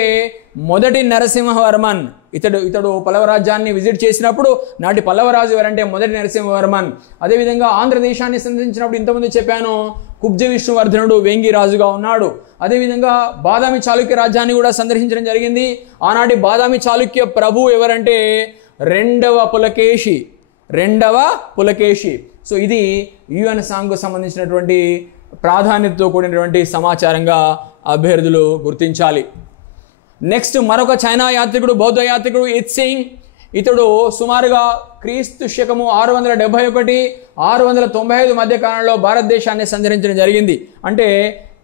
మొదటి నరసింహవర్మన్. ఇతడు పల్లవ రాజ్యాన్ని విజిట్ చేసినప్పుడు నాటి పల్లవ రాజు ఎవరంటే మొదటి నరసింహవర్మన్. అదేవిధంగా ఆంధ్రదేశాన్ని సందర్శించినప్పుడు ఇంతకుముందు చెప్పాను కుబ్జ విష్ణువర్ధనుడు వేంగి రాజుగా ఉన్నాడు. అదేవిధంగా బాదామి చాళుక్య రాజ్యాన్ని కూడా సందర్శించడం జరిగింది. ఆనాటి బాదామి చాళుక్య ప్రభు ఎవరంటే రెండవ పులకేషి. సో ఇది హ్యూయాన్ సాంగ్కు సంబంధించినటువంటి ప్రాధాన్యతతో కూడినటువంటి సమాచారంగా అభ్యర్థులు గుర్తించాలి. నెక్స్ట్ మరొక చైనా యాత్రికుడు, బౌద్ధ యాత్రికుడు ఇత్సింగ్. ఇతడు సుమారుగా క్రీస్తు శకము 671-695 మధ్య కాలంలో భారతదేశాన్ని సందర్శించడం జరిగింది. అంటే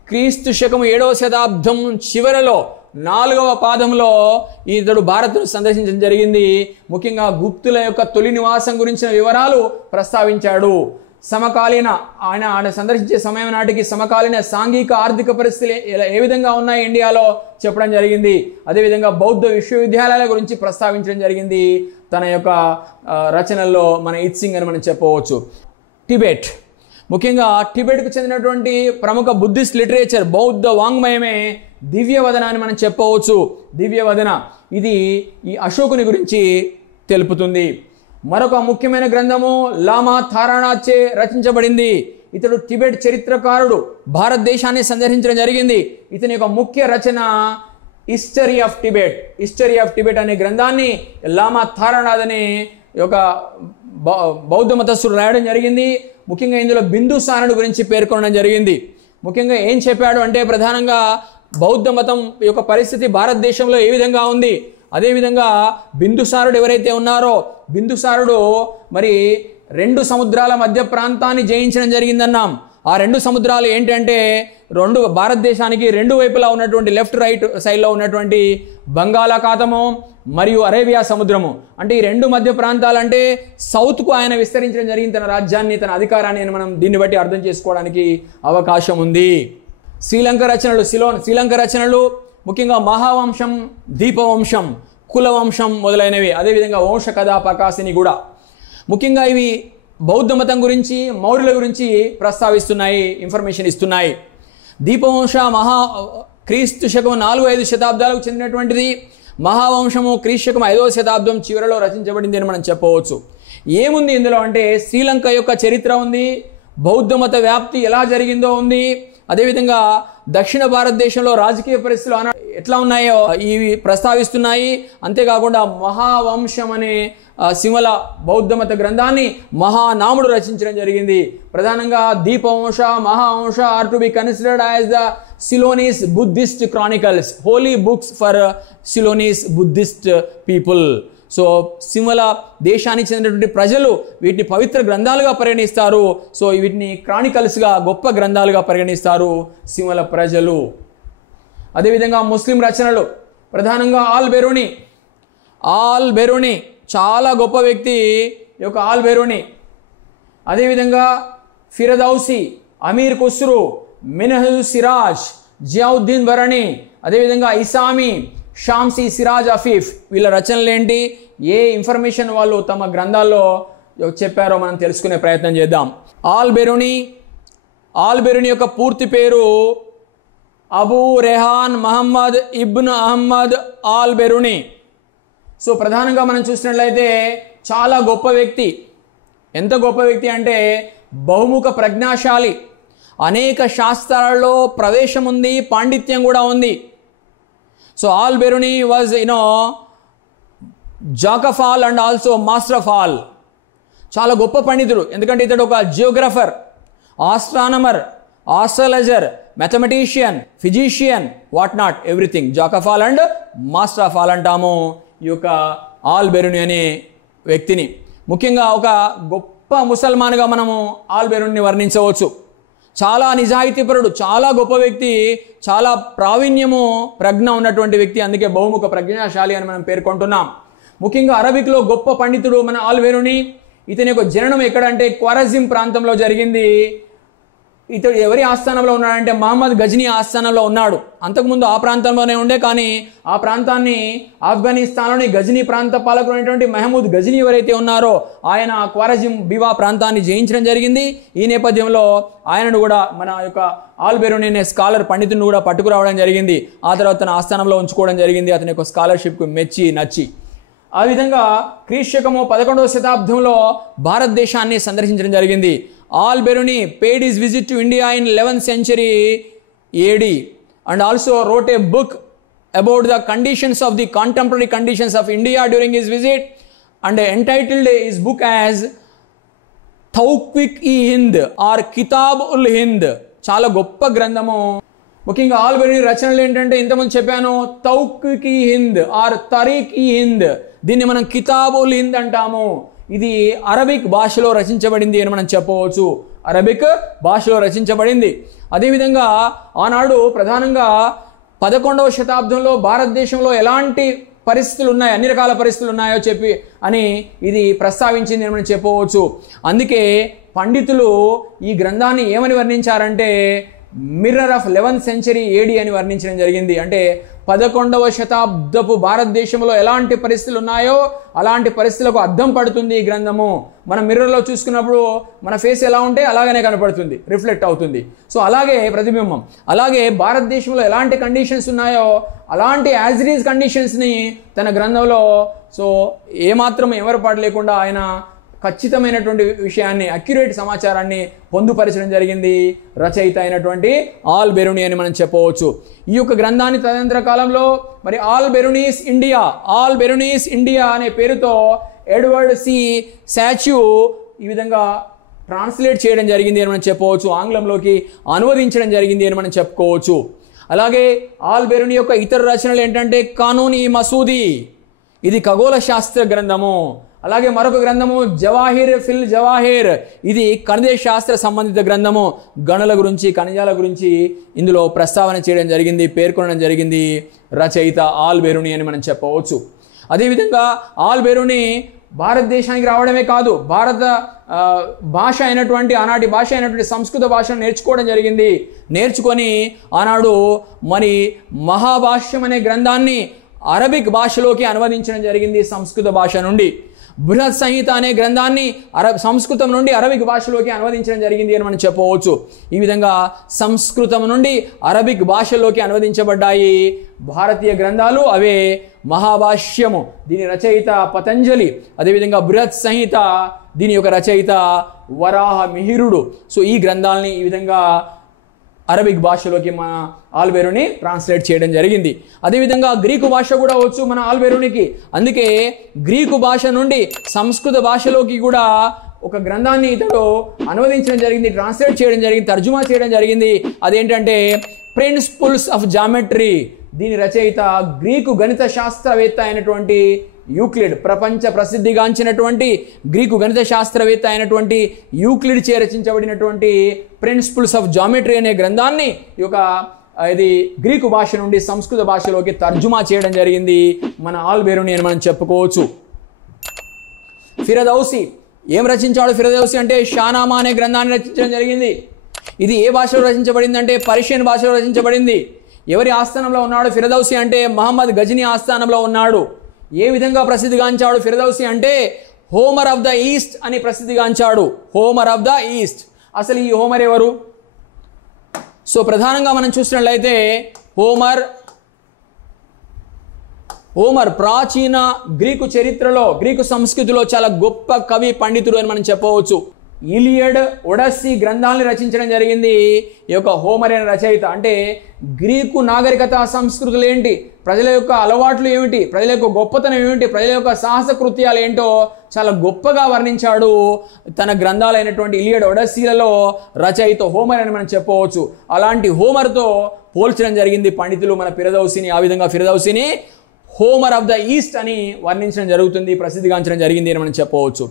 క్రీస్తు శకము 7వ శతాబ్దం చివరలో 4వ పాదంలో ఇతడు భారత్ను సందర్శించడం జరిగింది. ముఖ్యంగా గుప్తుల యొక్క తొలి నివాసం గురించిన వివరాలు ప్రస్తావించాడు. సమకాలీన ఆయన సందర్శించే సమయం నాటికి సమకాలీన సాంఘిక ఆర్థిక పరిస్థితులు ఏ విధంగా ఉన్నాయి ఇండియాలో చెప్పడం జరిగింది. అదేవిధంగా బౌద్ధ విశ్వవిద్యాలయాల గురించి ప్రస్తావించడం జరిగింది తన యొక్క రచనల్లో మన ఇత్సింగ్ అని మనం చెప్పవచ్చు. టిబెట్, ముఖ్యంగా టిబెట్కు చెందినటువంటి ప్రముఖ బుద్ధిస్ట్ లిటరేచర్ బౌద్ధ వాంగ్మయమే దివ్యవదన అని మనం చెప్పవచ్చు. దివ్యవదన ఇది ఈ అశోకుని గురించి తెలుపుతుంది. మరొక ముఖ్యమైన గ్రంథము లామా తారానాథ్చే రచించబడింది. ఇతడు టిబెట్ చరిత్రకారుడు, భారతదేశాన్ని సందర్శించడం జరిగింది. ఇతని యొక్క ముఖ్య రచన history of Tibet. History of Tibet అనే గ్రంథాన్ని లామా తారానాథ్ అనే ఒక బౌద్ధ మతస్థుడు రాయడం జరిగింది. ముఖ్యంగా ఇందులో బిందుసారుడు గురించి పేర్కొనడం జరిగింది. ముఖ్యంగా ఏం చెప్పాడు అంటే ప్రధానంగా బౌద్ధ మతం యొక్క పరిస్థితి భారతదేశంలో ఏ విధంగా ఉంది, అదేవిధంగా బిందుసారుడు ఎవరైతే ఉన్నారో బిందుసారుడు మరి 2 సముద్రాల మధ్య ప్రాంతాన్ని జయించడం జరిగిందన్నాం. ఆ 2 సముద్రాలు ఏంటంటే భారతదేశానికి 2 వైపులా ఉన్నటువంటి లెఫ్ట్ రైట్ సైడ్లో ఉన్నటువంటి బంగాళాఖాతము మరియు అరేబియా సముద్రము. అంటే ఈ 2 మధ్య ప్రాంతాలంటే సౌత్కు ఆయన విస్తరించడం జరిగింది తన రాజ్యాన్ని, తన అధికారాన్ని అని మనం దీన్ని బట్టి అర్థం చేసుకోవడానికి అవకాశం ఉంది. శ్రీలంక రచనలు ముఖ్యంగా మహావంశం, దీపవంశం, కులవంశం మొదలైనవి, అదేవిధంగా వంశ కథా ప్రకాశిని కూడా. ముఖ్యంగా ఇవి బౌద్ధ మతం గురించి, మౌర్యుల గురించి ప్రస్తావిస్తున్నాయి, ఇన్ఫర్మేషన్ ఇస్తున్నాయి. దీపవంశ క్రీస్తు శకం 4-5 శతాబ్దాలకు చెందినటువంటిది. మహావంశము క్రీస్తు శకం 5వ శతాబ్దం చివరిలో రచించబడింది అని మనం చెప్పవచ్చు. ఏముంది ఇందులో అంటే శ్రీలంక యొక్క చరిత్ర ఉంది, బౌద్ధ మత వ్యాప్తి ఎలా జరిగిందో ఉంది, అదేవిధంగా దక్షిణ భారతదేశంలో రాజకీయ పరిస్థితులు ఎట్లా ఉన్నాయో ఇవి ప్రస్తావిస్తున్నాయి. అంతేకాకుండా మహావంశం అనే సిమల బౌద్ధ మత గ్రంథాన్ని మహానాముడు రచించడం జరిగింది. ప్రధానంగా Dipavamsa, Mahavamsa are to be considered as the Ceylonese Buddhist chronicles, holy books for Ceylonese Buddhist people. So Simhala దేశానికి చెందినటువంటి ప్రజలు వీటిని పవిత్ర గ్రంథాలుగా పరిగణిస్తారు. సో వీటిని క్రానికల్స్గా, గొప్ప గ్రంథాలుగా పరిగణిస్తారు సిమల ప్రజలు. అదేవిధంగా ముస్లిం రచనలు ప్రధానంగా ఆల్ బెరూని చాలా గొప్ప వ్యక్తి ఈ యొక్క ఆల్ బెరూని. అదేవిధంగా ఫిరదౌసి, అమీర్ ఖుస్రు, మిన్హజ్ సిరాజ్, జియావుద్దీన్ బరణి, అదేవిధంగా ఇసామి, షామ్సీ సిరాజ్ అఫీఫ్, వీళ్ళ రచనలు ఏంటి, ఏ ఇన్ఫర్మేషన్ వాళ్ళు తమ గ్రంథాల్లో చెప్పారో మనం తెలుసుకునే ప్రయత్నం చేద్దాం. ఆల్ బెరూని యొక్క పూర్తి పేరు Abu Rehan Muhammad ibn Ahmad al Beruni. So ప్రధానంగా మనం చూసినట్లయితే చాలా గొప్ప వ్యక్తి. ఎంత గొప్ప వ్యక్తి అంటే బహుముఖ ప్రజ్ఞాశాలి, అనేక శాస్త్రాలలో ప్రవేశం ఉంది, పాండిత్యం కూడా ఉంది. So Al Beruni was jack of all and also master of all. చాలా గొప్ప పండితుడు, ఎందుకంటే ఇతడు ఒక geographer, astronomer, astrologer, mathematician, physician, what not, everything. Jack of all and master of all అంటాము ఈ యొక్క ఆల్ బెరూని అనే వ్యక్తిని. ముఖ్యంగా ఒక గొప్ప ముసల్మాన్గా మనము ఆల్ బెరూని వర్ణించవచ్చు. చాలా నిజాయితీపరుడు, చాలా గొప్ప వ్యక్తి, చాలా ప్రావీణ్యము, ప్రజ్ఞ ఉన్నటువంటి వ్యక్తి. అందుకే బహుముఖ ప్రజ్ఞాశాలి అని మనం పేర్కొంటున్నాం. ముఖ్యంగా అరబిక్లో గొప్ప పండితుడు మన ఆల్ బెరూని. ఇతని యొక్క జననం ఎక్కడంటే క్వారజిం ప్రాంతంలో జరిగింది. ఇతడు ఎవరి ఆస్థానంలో ఉన్నాడంటే మహమ్మద్ గజ్నీ ఆస్థానంలో ఉన్నాడు. అంతకుముందు ఆ ప్రాంతంలోనే ఉండే, కానీ ఆ ప్రాంతాన్ని ఆఫ్ఘనిస్తాన్లోని గజ్నీ ప్రాంత పాలకుడు అయినటువంటి మహమూద్ గజ్నీ ఎవరైతే ఉన్నారో ఆయన క్వారజిం బివా ప్రాంతాన్ని జయించడం జరిగింది. ఈ నేపథ్యంలో ఆయనను కూడా మన యొక్క ఆల్ బెరూని అనే స్కాలర్ పండితుని కూడా పట్టుకురావడం జరిగింది. ఆ తర్వాత తన ఆస్థానంలో ఉంచుకోవడం జరిగింది, అతని యొక్క స్కాలర్షిప్కు నచ్చి. ఆ విధంగా క్రీస్తు 11వ శతాబ్దంలో భారతదేశాన్ని సందర్శించడం జరిగింది. All Beruni paid his visit to India in 11th century AD and also wrote a book about the conditions of the contemporary conditions of India during his visit and entitled his book as Tawfiq-e-Hind or Kitab-ul-Hind. చాలా గొప్ప గ్రంథము. ముఖ్యంగా all Beruni రచనలు ఏంటంటే ఇంతకుముందు చెప్పాను, తౌక్విక్-ఈ-హింద్ are తరీక్-ఈ-హింద్. దీన్ని మనం కితాబుల్-హింద్ అంటాము. ఇది అరబిక్ భాషలో రచించబడింది అని మనం చెప్పవచ్చు. అరబిక్ భాషలో రచించబడింది. అదేవిధంగా ఆనాడు ప్రధానంగా 11వ శతాబ్దంలో భారతదేశంలో ఎలాంటి పరిస్థితులు ఉన్నాయి, అన్ని రకాల పరిస్థితులు ఉన్నాయో చెప్పి అని ఇది ప్రస్తావించింది అని మనం చెప్పవచ్చు. అందుకే పండితులు ఈ గ్రంథాన్ని ఏమని వర్ణించారంటే mirror of 11th century AD అని వర్ణించడం జరిగింది. అంటే 11వ శతాబ్దపు భారతదేశంలో ఎలాంటి పరిస్థితులు ఉన్నాయో అలాంటి పరిస్థితులకు అద్దం పడుతుంది ఈ గ్రంథము. మనం మిర్రర్లో చూసుకున్నప్పుడు మన ఫేస్ ఎలా ఉంటే అలాగనే కనపడుతుంది, రిఫ్లెక్ట్ అవుతుంది. సో అలాగే ప్రతిబింబం, అలాగే భారతదేశంలో ఎలాంటి కండిషన్స్ ఉన్నాయో అలాంటి యాజ్ ఇట్ ఈజ్ కండిషన్స్ని తన గ్రంథంలో సో ఏమాత్రం ఎవరిపాటు లేకుండా ఆయన ఖచ్చితమైనటువంటి విషయాన్ని, అక్యురేట్ సమాచారాన్ని పొందుపరచడం జరిగింది రచయిత అయినటువంటి ఆల్ బెరునీ అని మనం చెప్పవచ్చు. ఈ యొక్క గ్రంథాన్ని తదనంతర కాలంలో మరి ఆల్ బెరునీస్ ఇండియా అనే పేరుతో ఎడ్వర్డ్ సి సాచ్యూ ఈ విధంగా ట్రాన్స్లేట్ చేయడం జరిగింది అని మనం చెప్పవచ్చు, ఆంగ్లంలోకి అనువదించడం జరిగింది అని మనం చెప్పుకోవచ్చు. అలాగే ఆల్ బెరునీ యొక్క ఇతర రచనలు ఏంటంటే కానూన్ ఈ మసూదీ, ఇది ఖగోళ శాస్త్ర గ్రంథము. అలాగే మరొక గ్రంథము జవాహిర్ ఫిల్ జవాహిర్, ఇది ఖనిజ శాస్త్ర సంబంధిత గ్రంథము. గనుల గురించి, ఖనిజాల గురించి ఇందులో ప్రస్తావన చేయడం జరిగింది, పేర్కొనడం జరిగింది రచయిత ఆల్ బెరునీ అని మనం చెప్పవచ్చు. అదేవిధంగా ఆల్ బెరునీ భారతదేశానికి రావడమే కాదు, భారత భాష అయినటువంటి ఆనాటి భాష అయినటువంటి సంస్కృత భాషను నేర్చుకోవడం జరిగింది. నేర్చుకొని ఆనాడు మరి మహాభాష్యం అనే గ్రంథాన్ని అరబిక్ భాషలోకి అనువదించడం జరిగింది సంస్కృత భాష నుండి. బృహత్ సంహిత అనే గ్రంథాన్ని సంస్కృతం నుండి అరబిక్ భాషలోకి అనువదించడం జరిగింది అని మనం చెప్పవచ్చు. ఈ విధంగా సంస్కృతం నుండి అరబిక్ భాషలోకి అనువదించబడ్డాయి భారతీయ గ్రంథాలు, అవే మహాభాష్యము, దీని రచయిత పతంజలి. అదేవిధంగా బృహత్ సంహిత, దీని యొక్క రచయిత వరాహ మిహిరుడు. సో ఈ గ్రంథాలని ఈ విధంగా అరబిక్ భాషలోకి మన ఆల్ బెరునీ ట్రాన్స్లేట్ చేయడం జరిగింది. అదేవిధంగా గ్రీకు భాష కూడా వచ్చు మన ఆల్ బెరునీకి. అందుకే గ్రీకు భాష నుండి సంస్కృత భాషలోకి కూడా ఒక గ్రంథాన్ని ఇతడు అనువదించడం జరిగింది, ట్రాన్స్లేట్ చేయడం జరిగింది, తర్జుమా చేయడం జరిగింది. అదేంటంటే ప్రిన్సిపుల్స్ ఆఫ్ జామెట్రీ. దీని రచయిత గ్రీకు గణిత శాస్త్రవేత్త అయినటువంటి యూక్లిడ్, ప్రపంచ ప్రసిద్ధిగాంచినటువంటి గ్రీకు గణిత శాస్త్రవేత్త అయినటువంటి యూక్లిడ్ చే రచించబడినటువంటి ప్రిన్సిపుల్స్ ఆఫ్ జామెట్రీ అనే గ్రంథాన్ని ఇది గ్రీకు భాష నుండి సంస్కృత భాషలోకి తర్జుమా చేయడం జరిగింది మన ఆల్ బెరునీ అని మనం చెప్పుకోవచ్చు. ఫిరదౌసి ఏం రచించాడు? ఫిరదౌసి అంటే షానామా అనే గ్రంథాన్ని రచించడం జరిగింది. ఇది ఏ భాషలో రచించబడింది అంటే పర్షియన్ భాషలో రచించబడింది. ఎవరి ఆస్థానంలో ఉన్నాడు ఫిరదౌసి అంటే మహమ్మద్ గజనీ ఆస్థానంలో ఉన్నాడు. ఏ విధంగా ప్రసిద్ధిగాంచాడు ఫిరదౌసి అంటే హోమర్ ఆఫ్ ద ఈస్ట్ అని ప్రసిద్ధిగాంచాడు. Homer of the east. అసలు ఈ హోమర్ ఎవరు? సో ప్రధానంగా మనం చూసినట్లయితే హోమర్ ప్రాచీన గ్రీకు చరిత్రలో, గ్రీకు సంస్కృతిలో చాలా గొప్ప కవి, పండితుడు అని మనం చెప్పవచ్చు. ఇలియడ్, ఒడస్సీ గ్రంథాలను రచించడం జరిగింది ఈ యొక్క హోమర్ అనే రచయిత. అంటే గ్రీకు నాగరికత సంస్కృతులు ఏంటి, ప్రజల యొక్క అలవాట్లు ఏమిటి, ప్రజల యొక్క గొప్పతనం ఏమిటి, ప్రజల యొక్క సాహస కృత్యాలు ఏంటో చాలా గొప్పగా వర్ణించాడు తన గ్రంథాలైనటువంటి ఇలియడ్, ఒడస్సీలలో రచయిత హోమర్ అని మనం చెప్పవచ్చు. అలాంటి హోమర్తో పోల్చడం జరిగింది పండితులు మన ఫిరదౌసిని. ఆ విధంగా ఫిరదౌసిని హోమర్ ఆఫ్ ద ఈస్ట్ అని వర్ణించడం జరుగుతుంది, ప్రసిద్ధిగాంచడం జరిగింది అని మనం చెప్పవచ్చు.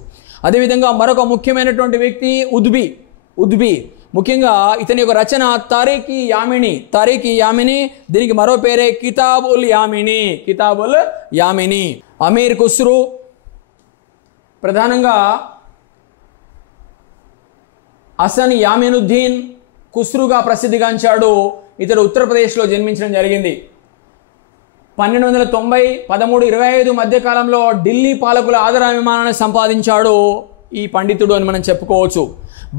అదేవిధంగా మరొక ముఖ్యమైనటువంటి వ్యక్తి ఉద్బి. ముఖ్యంగా ఇతని యొక్క రచన తారీఖీ యామిని. దీనికి మరో పేరే కితాబుల్ యామిని. అమీర్ ఖుస్రూ ప్రధానంగా హసన్ యామినుద్దీన్ ఖుస్రూగా ప్రసిద్ధిగాంచాడు. ఇతడు ఉత్తరప్రదేశ్లో జన్మించడం జరిగింది. 1290, 1325 మధ్య కాలంలో ఢిల్లీ పాలకుల ఆదరాభిమానాన్ని సంపాదించాడు ఈ పండితుడు అని మనం చెప్పుకోవచ్చు.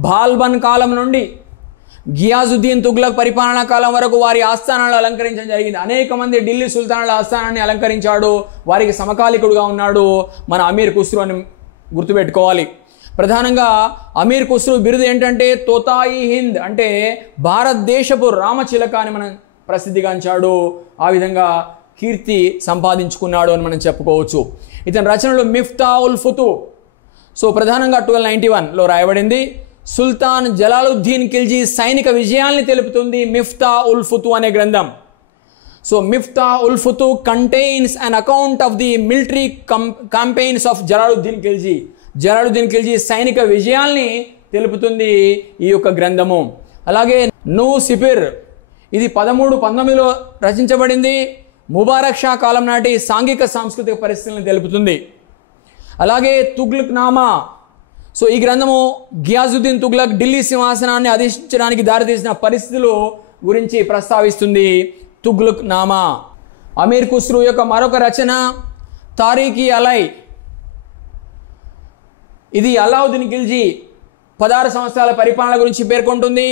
బాల్బన్ కాలం నుండి గియాజుద్దీన్ తుగ్లక్ పరిపాలనా కాలం వరకు వారి ఆస్థానాలు అలంకరించడం జరిగింది. అనేక మంది ఢిల్లీ సుల్తానుల ఆస్థానాన్ని అలంకరించాడు. వారికి సమకాలికుడుగా ఉన్నాడు మన అమీర్ ఖుస్రూ అని గుర్తుపెట్టుకోవాలి. ప్రధానంగా అమీర్ ఖుస్రూ బిరుదు ఏంటంటే తోతాయి హింద్, అంటే భారతదేశపు రామచిలక అని మనం ప్రసిద్ధిగాంచాడు. ఆ విధంగా కీర్తి సంపాదించుకున్నాడు అని మనం చెప్పుకోవచ్చు. ఇతని రచనలు మిఫ్తా ఉల్ ఫుతూ. సో ప్రధానంగా 1291లో రాయబడింది. సుల్తాన్ జలాలుద్దీన్ ఖిల్జీ సైనిక విజయాల్ని తెలుపుతుంది మిఫ్తా ఉల్ ఫుతూ అనే గ్రంథం. So Miftah ul Futuh contains an account of the military campaigns of Jalaluddin Khilji సైనిక విజయాల్ని తెలుపుతుంది ఈ యొక్క గ్రంథము. అలాగే నూ సిపిర్, ఇది 1319లో రచించబడింది. ముబారక్ షా కాలం నాటి సాంఘిక సాంస్కృతిక పరిస్థితులను తెలుపుతుంది. అలాగే తుగ్లక్ నామా, సో ఈ గ్రంథము గియాజుద్దీన్ తుగ్లక్ ఢిల్లీ సింహాసనాన్ని అధిష్ఠించడానికి దారితీసిన పరిస్థితులు గురించి ప్రస్తావిస్తుంది తుగ్లక్ నామా. అమీర్ ఖుస్రూ యొక్క మరొక రచన తారీఖ్-ఈ-అలై, ఇది అలావుద్దీన్ ఖిల్జీ 16 సంవత్సరాల పరిపాలన గురించి పేర్కొంటుంది.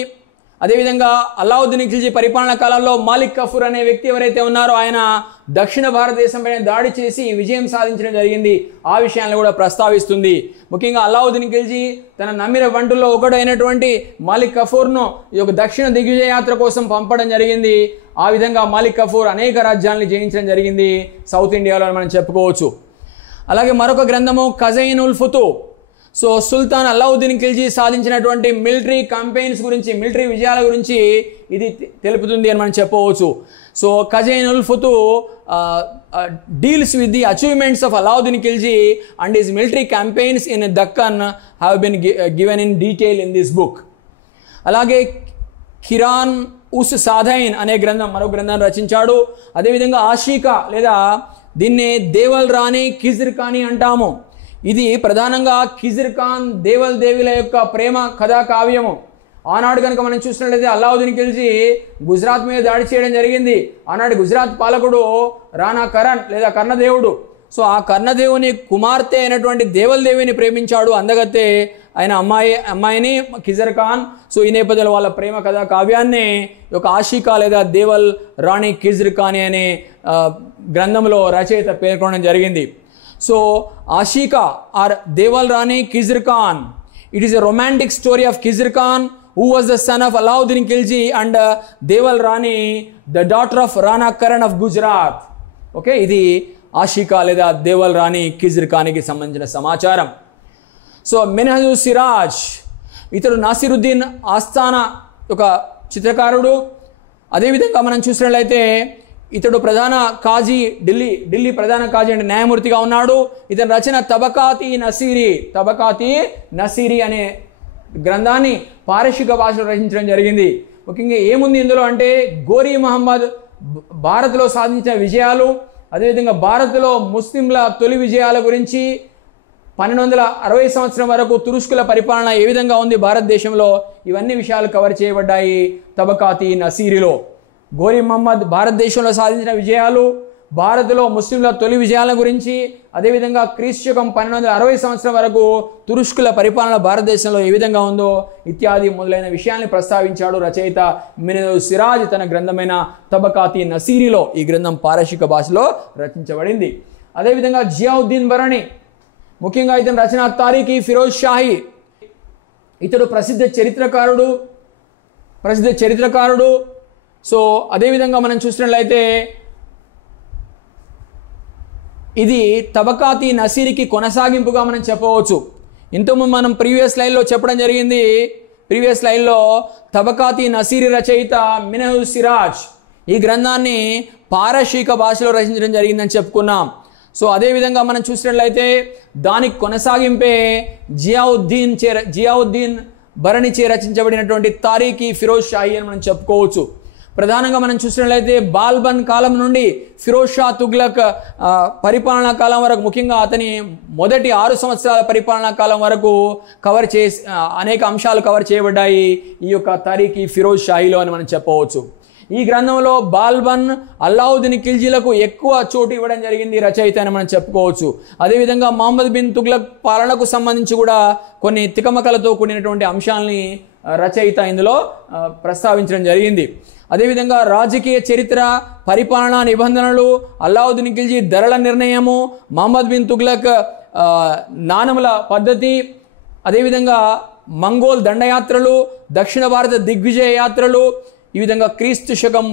అదేవిధంగా అలావుద్దీన్ ఖిల్జీ పరిపాలన కాలంలో మాలిక్ కఫూర్ అనే వ్యక్తి ఎవరైతే ఉన్నారో ఆయన దక్షిణ భారతదేశంపై దాడి చేసి విజయం సాధించడం జరిగింది. ఆ విషయాన్ని కూడా ప్రస్తావిస్తుంది. ముఖ్యంగా అలావుద్దీన్ ఖిల్జీ తన నమ్మిన బంటుల్లో ఒకడైనటువంటి మాలిక్ కఫూర్ను ఈ యొక్క దక్షిణ దిగ్విజయ యాత్ర కోసం పంపడం జరిగింది. ఆ విధంగా మాలిక్ కఫూర్ అనేక రాజ్యాలను జయించడం జరిగింది సౌత్ ఇండియాలో మనం చెప్పుకోవచ్చు. అలాగే మరొక గ్రంథము ఖజైన్-ఉల్-ఫుతూ, సో సుల్తాన్ అలావుద్దీన్ ఖిల్జీ సాధించినటువంటి మిలిటరీ కంపెయిన్స్ గురించి, మిలిటరీ విజయాల గురించి ఇది తెలుపుతుంది అని మనం చెప్పవచ్చు. So Khazain ul Futuh deals with the achievements of Alauddin Khilji and his military campaigns in Deccan have been given in detail in this book. అలాగే ఖిరాన్-ఉస్-సాదైన్ అనే గ్రంథం, మరో గ్రంథాన్ని రచించాడు. అదేవిధంగా ఆషికా లేదా దీన్నే దేవల్ రాణి ఖిజ్ర్ ఖానీ అంటాము. ఇది ప్రధానంగా ఖిజ్ర్ ఖాన్ దేవల్ దేవిల యొక్క ప్రేమ కథా కావ్యము. ఆనాడు కనుక మనం చూసినట్లయితే అలావుద్దీన్ ఖిల్జీ గుజరాత్ మీద దాడి చేయడం జరిగింది. ఆనాడు గుజరాత్ పాలకుడు రాణా కరణ్ లేదా కర్ణదేవుడు. సో ఆ కర్ణదేవుని కుమార్తె అయినటువంటి దేవల్ దేవిని ప్రేమించాడు, అందగత్తే ఆయన అమ్మాయిని ఖిజ్ర్ ఖాన్. సో ఈ నేపథ్యంలో వాళ్ళ ప్రేమ కథా కావ్యాన్ని ఒక ఆషికా లేదా దేవల్ రాణి ఖిజ్ర్ ఖానీ అనే గ్రంథంలో రచయిత పేర్కొనడం జరిగింది. So Ashiqa or Deval Rani Khizr Khan, it is a romantic story of Khizr Khan who was the son of Alauddin Khilji and Deval Rani, the daughter of Rana Karan of Gujarat. Okay, ఇది ఆషికా లేదా దేవల్ రాణి ఖిజ్ర్ ఖాన్కి సంబంధించిన సమాచారం. సో మిన్హజు సిరాజ్, ఇతడు నాసిరుద్దీన్ ఆస్థానా ఒక చిత్రకారుడు. అదేవిధంగా మనం చూసినట్లయితే ఇతడు ప్రధాన కాజీ, ఢిల్లీ ప్రధాన కాజీ అంటే న్యాయమూర్తిగా ఉన్నాడు. ఇతని రచన తబకాత్-ఈ-నసీరీ అనే గ్రంథాన్ని పారశీక భాషలో రచించడం జరిగింది. ముఖ్యంగా ఏముంది ఇందులో అంటే గోరీ మహమ్మద్ భారత్లో సాధించిన విజయాలు, అదేవిధంగా భారత్లో ముస్లింల తొలి విజయాల గురించి, 1260 సంవత్సరం వరకు తురుష్కుల పరిపాలన ఏ విధంగా ఉంది భారతదేశంలో, ఇవన్నీ విషయాలు కవర్ చేయబడ్డాయి తబకాత్-ఈ-నసీరీలో. గోరీ మహమ్మద్ భారతదేశంలో సాధించిన విజయాలు, భారత్లో ముస్లింల తొలి విజయాల గురించి, అదేవిధంగా క్రీస్తుశకం 1260 సంవత్సరం వరకు తురుష్కుల పరిపాలన భారతదేశంలో ఏ విధంగా ఉందో ఇత్యాది మొదలైన విషయాల్ని ప్రస్తావించాడు రచయిత మిన్హజు సిరాజ్ తన గ్రంథమైన తబకాత్-ఈ-నసీరీలో. ఈ గ్రంథం పారశీక భాషలో రచించబడింది. అదేవిధంగా జియావుద్దీన్ బరణి, ముఖ్యంగా ఇతని రచన తారీఖ్-ఈ-ఫిరోజ్ షాహీ, ఇతడు ప్రసిద్ధ చరిత్రకారుడు. సో అదేవిధంగా మనం చూసినట్లయితే ఇది తబకాత్-ఈ-నసీరీకి కొనసాగింపుగా మనం చెప్పవచ్చు. ఇంతకుముందు మనం ప్రీవియస్ లైన్లో చెప్పడం జరిగింది. ప్రీవియస్ లైన్లో తబకాత్-ఈ-నసీరీ రచయిత మిన్హజు సిరాజ్ ఈ గ్రంథాన్ని పారశీక భాషలో రచించడం జరిగిందని చెప్పుకున్నాం. సో అదేవిధంగా మనం చూసినట్లయితే దానికి కొనసాగింపే జియావుద్దీన్ బరణిచే రచించబడినటువంటి తారీఖ్-ఈ-ఫిరోజ్ షాహీ అని మనం చెప్పుకోవచ్చు. ప్రధానంగా మనం చూసినట్లయితే బాల్బన్ కాలం నుండి ఫిరోజ్ షా తుగ్లక్ పరిపాలనా కాలం వరకు, ముఖ్యంగా అతని మొదటి 6 సంవత్సరాల పరిపాలనా కాలం వరకు అనేక అంశాలు కవర్ చేయబడ్డాయి ఈ యొక్క తారీఖ్-ఈ-ఫిరోజ్ షాహీలో అని మనం చెప్పవచ్చు. ఈ గ్రంథంలో బాల్బన్ అలావుద్దీన్ ఖిల్జీలకు ఎక్కువ చోటు ఇవ్వడం జరిగింది రచయిత అని మనం చెప్పుకోవచ్చు. అదేవిధంగా మహమ్మద్ బిన్ తుగ్లక్ పాలనకు సంబంధించి కూడా కొన్ని తికమకలతో కూడినటువంటి అంశాలని రచయిత ఇందులో ప్రస్తావించడం జరిగింది. అదేవిధంగా రాజకీయ చరిత్ర, పరిపాలనా నిబంధనలు, అలావుద్దీన్ ఖిల్జీ ధరల నిర్ణయము, మహమ్మద్ బిన్ తుగ్లక్ నాణముల పద్ధతి, అదేవిధంగా మంగోల్ దండయాత్రలు, దక్షిణ భారత దిగ్విజయ యాత్రలు, ఈ విధంగా క్రీస్తు శకం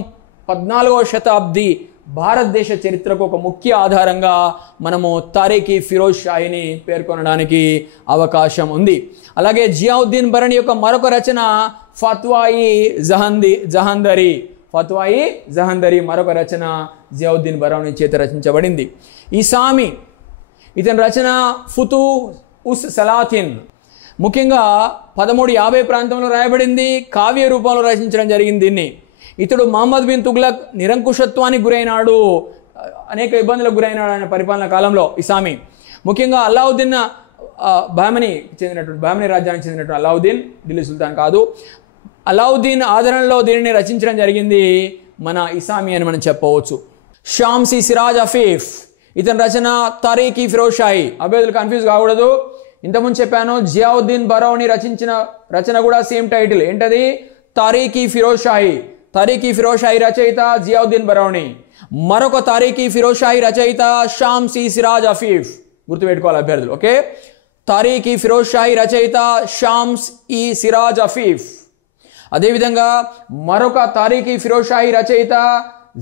14వ శతాబ్ది భారతదేశ చరిత్రకు ఒక ముఖ్య ఆధారంగా మనము తారీఖ్-ఈ-ఫిరోజ్ షాహీని పేర్కొనడానికి అవకాశం ఉంది. అలాగే జియావుద్దీన్ బరణి యొక్క మరొక రచన ఫత్వాయి-జహందరీ మరొక రచన జియావుద్దీన్ బరణి చేత రచించబడింది. ఈసామి, ఇతని రచన ఫుతూ-ఉస్-సలాతిన్, ముఖ్యంగా 1350 ప్రాంతంలో రాయబడింది. కావ్య రూపంలో రచించడం జరిగింది దీన్ని. ఇతడు మహమ్మద్ బిన్ తుగ్లక్ నిరంకుశత్వానికి గురైనాడు, అనేక ఇబ్బందులకు గురైనాడు ఆయన పరిపాలన కాలంలో ఇసామి. ముఖ్యంగా అల్లావుద్దీన్ బహమనీ రాజ్యానికి చెందినటువంటి అల్లావుద్దీన్, ఢిల్లీ సుల్తాన్ కాదు, అల్లావుద్దీన్ ఆదరణలో దీనిని రచించడం జరిగింది మన ఇసామి అని మనం చెప్పవచ్చు. షామ్సి సిరాజ్ అఫీఫ్, ఇతని రచన తారీఖీ ఫిరోజ్ షాహీ. అభ్యర్థులు కన్ఫ్యూజ్ కాకూడదు, ఇంతకుముందు చెప్పాను జియావుద్దీన్ బరౌని రచించిన రచన కూడా సేమ్ టైటిల్, ఏంటది? తారీఖీ ఫిరోజ్ షాహీ. తారీఖీ ఫిరోజ్ షాహీ రచయిత జియావుద్దీన్ బరౌని. మరొక తారీఖీ ఫిరోజ్ షాహీ రచయిత షామ్సి సిరాజ్ అఫీఫ్. గుర్తుపెట్టుకోవాలి అభ్యర్థులు. ఓకే, తారీఖీ ఫిరోజ్ షాహీ రచయిత షామ్స్ ఈ సిరాజ్ అఫీఫ్. అదేవిధంగా మరొక తారీఖీ ఫిరోజ్ షాహీ రచయిత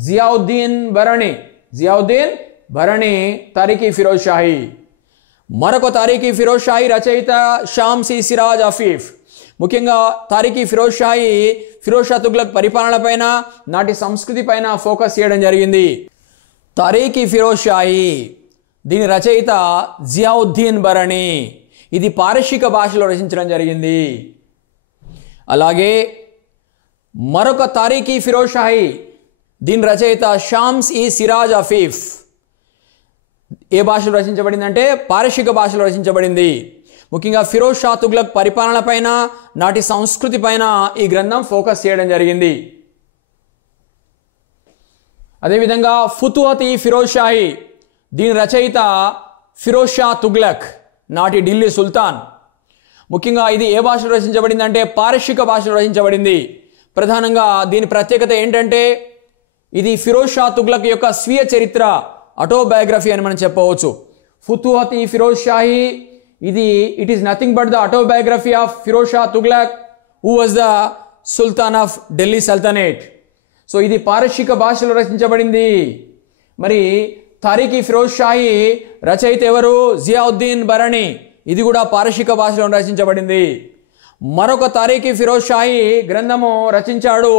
జియావుద్దీన్ బరణి. జియావుద్దీన్ బరణి తారీఖీ ఫిరోజ్ షాహీ. మరొక తారీఖీ ఫిరోజ్ షాహీ రచయిత షామ్సి సిరాజ్ అఫీఫ్. ముఖ్యంగా తారీఖీ ఫిరోజ్ షాహీ ఫిరోజ్ షా తుగ్లక్ పరిపాలన పైన, నాటి సంస్కృతి పైన ఫోకస్ చేయడం జరిగింది. తారీఖీ ఫిరోజ్ షాహీ దీని రచయిత జియావుద్దీన్ బరణి. ఇది పారశీక భాషలో రచించడం జరిగింది. అలాగే మరొక తారీఖీ ఫిరోజ్ షాహీ దీని రచయిత షామ్స్ ఈ సిరాజ్ అఫీఫ్. ఏ భాషలో రచించబడిందంటే పారశీక భాషలో రచించబడింది. ముఖ్యంగా ఫిరోజ్ షా తుగ్లక్ పరిపాలన పైన, నాటి సంస్కృతి పైన ఈ గ్రంథం ఫోకస్ చేయడం జరిగింది. అదేవిధంగా ఫుతుహత్ ఈ ఫిరోజ్ షాహీ దీని రచయిత ఫిరోజ్ షా తుగ్లక్, నాటి ఢిల్లీ సుల్తాన్. ముఖ్యంగా ఇది ఏ భాషలో రచించబడిందంటే పారశీక భాషలో రచించబడింది. ప్రధానంగా దీని ప్రత్యేకత ఏంటంటే ఇది ఫిరోజ్ షా తుగ్లక్ యొక్క స్వీయ చరిత్ర, ఆటోబయోగ్రఫీ అని మనం చెప్పవచ్చు. ఫుతుహత్ ఈ Firoz Shahi it is nothing but the autobiography of Firoz Shah Tughlaq who was the sultan of Delhi Sultanate. So ఇది పారశీక భాషలో రచించబడింది. మరి తారీఖీ ఫిరోజ్ షాహీ రచయిత ఎవరు? జియావుద్దీన్ బరణి. ఇది కూడా పారశీక భాషలో రచించబడింది. మరొక తారీఖీ ఫిరోజ్ షాహీ గ్రంథము రచించాడు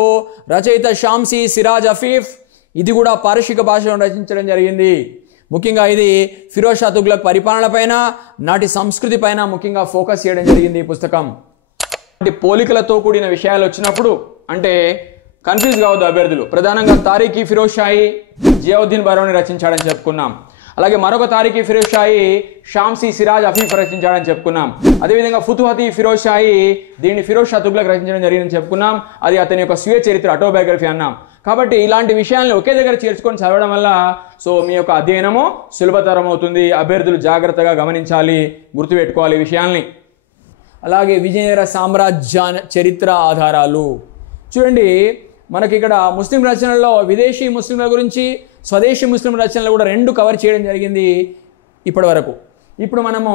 రచయిత షామ్సి సిరాజ్ అఫీఫ్. ఇది కూడా పారశీక భాషలో రచించడం జరిగింది. ముఖ్యంగా ఇది ఫిరోజ్ షా తుగ్లక్ పరిపాలన పైన, నాటి సంస్కృతి పైన ముఖ్యంగా ఫోకస్ చేయడం జరిగింది ఈ పుస్తకం. పోలికలతో కూడిన విషయాలు వచ్చినప్పుడు అంటే కన్ఫ్యూజ్ కావద్దు అభ్యర్థులు. ప్రధానంగా తారీఖీ ఫిరోజ్ షాహీ జియావుద్దీన్ బరౌని రచించాడని చెప్పుకున్నాం. అలాగే మరొక తారీఖీ ఫిరోజ్ షాహీ షామ్సి సిరాజ్ అఫీఫ్ రచించాడని చెప్పుకున్నాం. అదేవిధంగా ఫుతుహత్ ఈ ఫిరోజ్ షాహీ దీన్ని ఫిరోజ్ షా తుగ్లక్ రచించడం జరిగిందని చెప్పుకున్నాం. అది అతని యొక్క స్వీయ చరిత్ర, ఆటోబయోగ్రఫీ అన్నాం. కాబట్టి ఇలాంటి విషయాలను ఒకే దగ్గర చేర్చుకొని చదవడం వల్ల మీ యొక్క అధ్యయనము సులభతరం అవుతుంది. అభ్యర్థులు జాగ్రత్తగా గమనించాలి, గుర్తుపెట్టుకోవాలి ఈ విషయాల్ని. అలాగే విజయనగర సామ్రాజ్య చరిత్ర ఆధారాలు చూడండి. మనకి ఇక్కడ ముస్లిం రచనల్లో విదేశీ ముస్లింల గురించి, స్వదేశీ ముస్లిం రచనలు కూడా రెండు కవర్ చేయడం జరిగింది ఇప్పటి వరకు. ఇప్పుడు మనము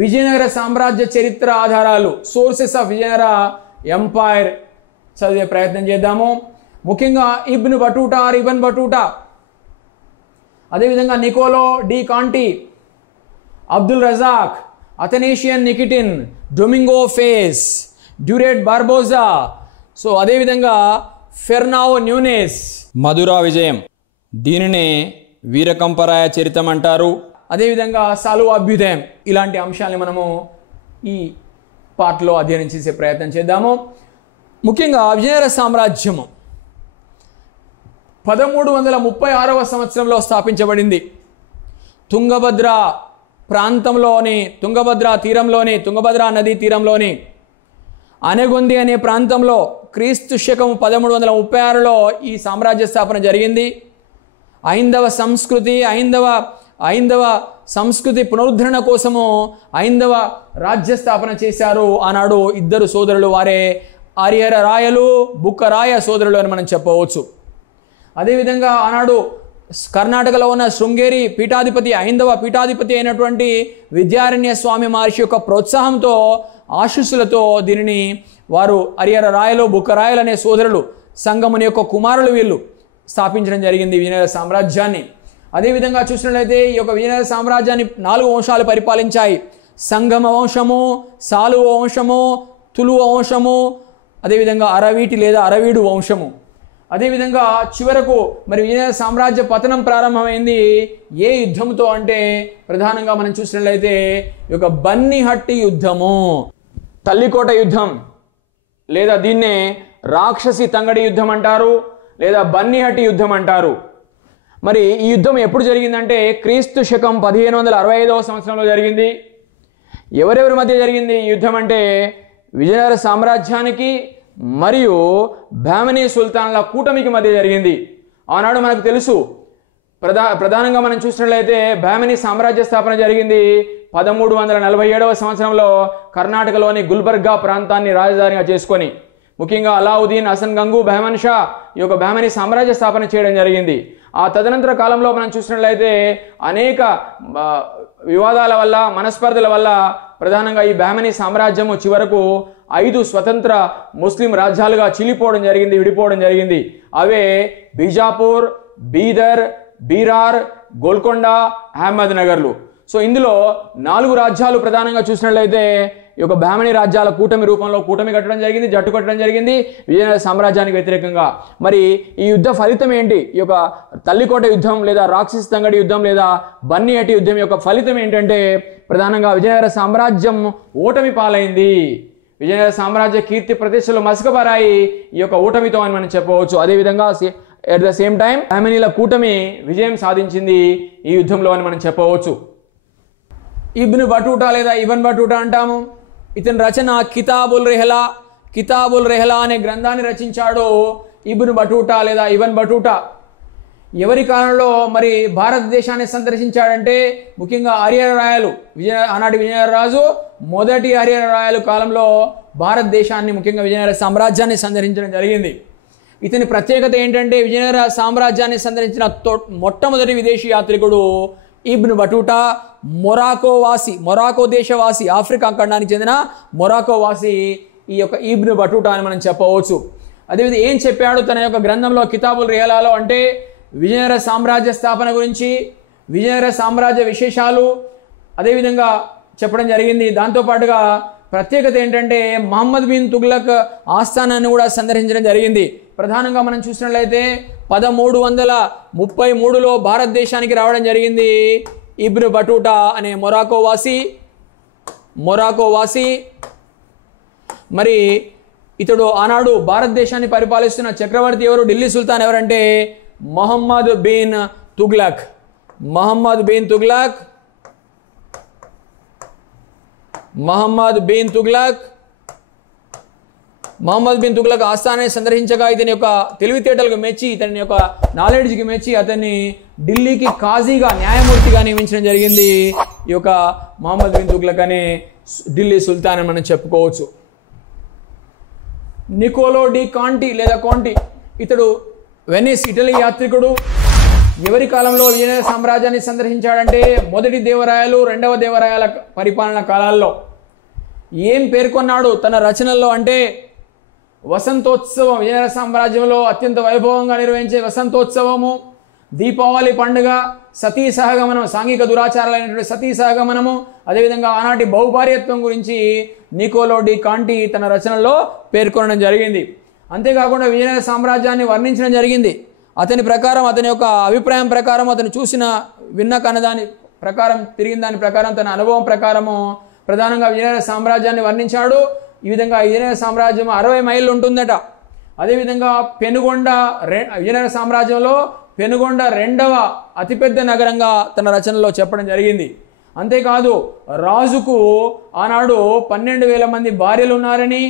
విజయనగర సామ్రాజ్య చరిత్ర ఆధారాలు, సోర్సెస్ ఆఫ్ విజయనగర ఎంపైర్ చదివే ప్రయత్నం చేద్దాము. ముఖ్యంగా ఇబ్న్ బటూటా, అదేవిధంగా Niccolo de Conti, Abdul Razzaq, Athanasius Nikitin, Domingo Paes, Duarte Barbosa, అదేవిధంగా ఫెర్నావో న్యూనెస్, మధురా విజయం, దీనినే వీరకంపరాయ చరిత్రం అంటారు. అదేవిధంగా సాలువ అభ్యుదయం. ఇలాంటి అంశాలని మనము ఈ పార్ట్లో అధ్యయనం చేసే ప్రయత్నం చేద్దాము. ముఖ్యంగా విజయనగర సామ్రాజ్యము 1336వ సంవత్సరంలో స్థాపించబడింది. తుంగభద్ర ప్రాంతంలోని, తుంగభద్ర తీరంలోని, తుంగభద్ర నదీ తీరంలోని అనగొంది అనే ప్రాంతంలో క్రీస్తు శకం 1336లో ఈ సామ్రాజ్య స్థాపన జరిగింది. ఐందవ సంస్కృతి పునరుద్ధరణ కోసము ఐందవ రాజ్య స్థాపన చేశారు ఆనాడు ఇద్దరు సోదరులు. వారే ఆర్యర రాయలు, బుక్కరాయ సోదరులు అని మనం చెప్పవచ్చు. అదేవిధంగా ఆనాడు కర్ణాటకలో ఉన్న శృంగేరి పీఠాధిపతి, ఐందవ పీఠాధిపతి అయినటువంటి విద్యారణ్య స్వామి మహర్షి యొక్క ప్రోత్సాహంతో, ఆశీస్సులతో దీనిని వారు ఆర్యర రాయలు, బుక్కరాయలు అనే సోదరులు, సంగముని యొక్క కుమారులు వీళ్ళు స్థాపించడం జరిగింది విజయనగర సామ్రాజ్యాన్ని. అదేవిధంగా చూసినట్లయితే ఈ యొక్క విజయనగర సామ్రాజ్యాన్ని 4 వంశాలు పరిపాలించాయి. సంగమ వంశము, సాలువ వంశము, తులువ వంశము, అదేవిధంగా అరవీటి లేదా అరవీడు వంశము. అదేవిధంగా చివరకు విజయనగర సామ్రాజ్య పతనం ప్రారంభమైంది ఏ యుద్ధంతో అంటే ప్రధానంగా మనం చూసినట్లయితే ఈ యొక్క బన్నిహట్టి యుద్ధము, తల్లికోట యుద్ధం, లేదా దీన్నే రాక్షసి తంగడి యుద్ధం అంటారు, లేదా బన్నిహట్టి యుద్ధం అంటారు. మరి ఈ యుద్ధం ఎప్పుడు జరిగిందంటే క్రీస్తు శకం 1565వ సంవత్సరంలో జరిగింది. ఎవరెవరి మధ్య జరిగింది ఈ యుద్ధం అంటే విజయనగర సామ్రాజ్యానికి మరియు బహమనీ సుల్తాన్ల కూటమికి మధ్య జరిగింది. ఆనాడు మనకు తెలుసు, ప్రధానంగా మనం చూసినట్లయితే బహమనీ సామ్రాజ్య స్థాపన జరిగింది 1347వ సంవత్సరంలో కర్ణాటకలోని గుల్బర్గా ప్రాంతాన్ని రాజధానిగా చేసుకొని. ముఖ్యంగా అలావుద్దీన్, హసన్ గంగు, బహమన్ షా ఈ యొక్క బహమనీ సామ్రాజ్య స్థాపన చేయడం జరిగింది. ఆ తదనంతర కాలంలో మనం చూసినట్లయితే అనేక వివాదాల వల్ల, మనస్పర్ధల వల్ల ప్రధానంగా ఈ బహమనీ సామ్రాజ్యము చివరకు 5 స్వతంత్ర ముస్లిం రాజ్యాలుగా చీలిపోవడం జరిగింది, విడిపోవడం జరిగింది. అవే బీజాపూర్, బీదర్, బీరార్, గోల్కొండ, అహ్మద్ నగర్లు. సో ఇందులో 4 రాజ్యాలు ప్రధానంగా చూసినట్లయితే ఈ యొక్క బహమనీ రాజ్యాల కూటమి రూపంలో కూటమి కట్టడం జరిగింది, జట్టు కట్టడం జరిగింది విజయనగర సామ్రాజ్యానికి వ్యతిరేకంగా. మరి ఈ యుద్ధ ఫలితం ఏంటి? ఈ యొక్క తల్లికోట యుద్ధం లేదా రాక్షసి తంగడి యుద్ధం లేదా బన్నిహట్టి యుద్ధం యొక్క ఫలితం ఏంటంటే ప్రధానంగా విజయనగర సామ్రాజ్యం ఓటమి పాలైంది. విజయనగర సామ్రాజ్య కీర్తి ప్రతిష్టలు మసకబారాయి ఈ యొక్క ఓటమితో అని మనం చెప్పవచ్చు. అదేవిధంగా ఎట్ ద సేమ్ టైం బహమనీల కూటమి విజయం సాధించింది ఈ యుద్ధంలో అని మనం చెప్పవచ్చు. ఇబ్న్ బటూటా లేదా ఇబన్ బటూటా అంటాము. ఇతని రచన కితాబుల్ రెహలా అనే గ్రంథాన్ని రచించాడు ఇబ్న్ బటూటా లేదా ఇబన్ బటూటా. ఎవరి కాలంలో మరి భారతదేశాన్ని సందర్శించాడంటే ముఖ్యంగా ఆర్య రాయలు, ఆనాటి విజయనగర రాజు మొదటి ఆర్య రాయలు కాలంలో భారతదేశాన్ని ముఖ్యంగా విజయనగర సామ్రాజ్యాన్ని సందర్శించడం జరిగింది. ఇతని ప్రత్యేకత ఏంటంటే విజయనగర సామ్రాజ్యాన్ని సందర్శించిన మొట్టమొదటి విదేశీ యాత్రికుడు ఇబ్న్ బటూటా. మొరాకో దేశవాసి, ఆఫ్రికా ఖండానికి చెందిన మొరాకో వాసి ఈ యొక్క ఇబ్న్ బటూటా అని మనం చెప్పవచ్చు. అదేవిధంగా ఏం చెప్పాడు తన యొక్క గ్రంథంలో కితాబుల్ రెహలాలో అంటే విజయనగర సామ్రాజ్య స్థాపన గురించి, విజయనగర సామ్రాజ్య విశేషాలు అదేవిధంగా చెప్పడం జరిగింది. దాంతోపాటుగా ప్రత్యేకత ఏంటంటే మహమ్మద్ బిన్ తుగ్లక్ ఆస్థానాన్ని కూడా సందర్శించడం జరిగింది. ప్రధానంగా మనం చూసినట్లయితే 1333లో భారతదేశానికి రావడం జరిగింది ఇబ్న్ బటూటా అనే మొరాకో వాసి. మరి ఇతడు ఆనాడు భారతదేశాన్ని పరిపాలిస్తున్న చక్రవర్తి ఎవరు? ఢిల్లీ సుల్తాన్ ఎవరంటే మహమ్మద్ బిన్ తుగ్లక్. మహమ్మద్ బిన్ తుగ్లక్ ఆస్థానాన్ని సందర్శించగా ఇతని యొక్క తెలివితేటలకు మెచ్చి, ఇతని యొక్క నాలెడ్జ్కి మెచ్చి అతన్ని ఢిల్లీకి కాజీగా, న్యాయమూర్తిగా నియమించడం జరిగింది ఈ యొక్క మహమ్మద్ బిన్ తుగ్లక్ అనే ఢిల్లీ సుల్తాన్ అని మనం చెప్పుకోవచ్చు. నికోలో డి కాంటి లేదా కోంటి ఇతడు వెనిస్, ఇటలీ యాత్రికుడు. ఎవరి కాలంలో విజయనగర సామ్రాజ్యాన్ని సందర్శించాడంటే మొదటి దేవరాయలు, రెండవ దేవరాయల పరిపాలన కాలాల్లో. ఏం పేర్కొన్నాడు తన రచనల్లో అంటే వసంతోత్సవం, విజయనగర సామ్రాజ్యంలో అత్యంత వైభవంగా నిర్వహించే వసంతోత్సవము, దీపావళి పండుగ, సతీ సహగమనం, సాంఘిక దురాచారాలైనటువంటి సతీ సహగమనము, అదేవిధంగా ఆనాటి బహుభార్యత్వం గురించి నికోలో డి కాంటి తన రచనల్లో పేర్కొనడం జరిగింది. అంతేకాకుండా విజయనగర సామ్రాజ్యాన్ని వర్ణించడం జరిగింది. అతని ప్రకారం, అతని యొక్క అభిప్రాయం ప్రకారం, అతను విన్న కన్నదాని ప్రకారం, తిరిగిన దాని ప్రకారం, తన అనుభవం ప్రకారము ప్రధానంగా విజయనగర సామ్రాజ్యాన్ని వర్ణించాడు. ఈ విధంగా విజయనగర సామ్రాజ్యం 60 మైళ్ళు ఉంటుందట. అదేవిధంగా విజయనగర సామ్రాజ్యంలో పెనుగొండ 2వ అతిపెద్ద నగరంగా తన రచనలో చెప్పడం జరిగింది. అంతేకాదు రాజుకు ఆనాడు 12,000 మంది భార్యలు ఉన్నారని,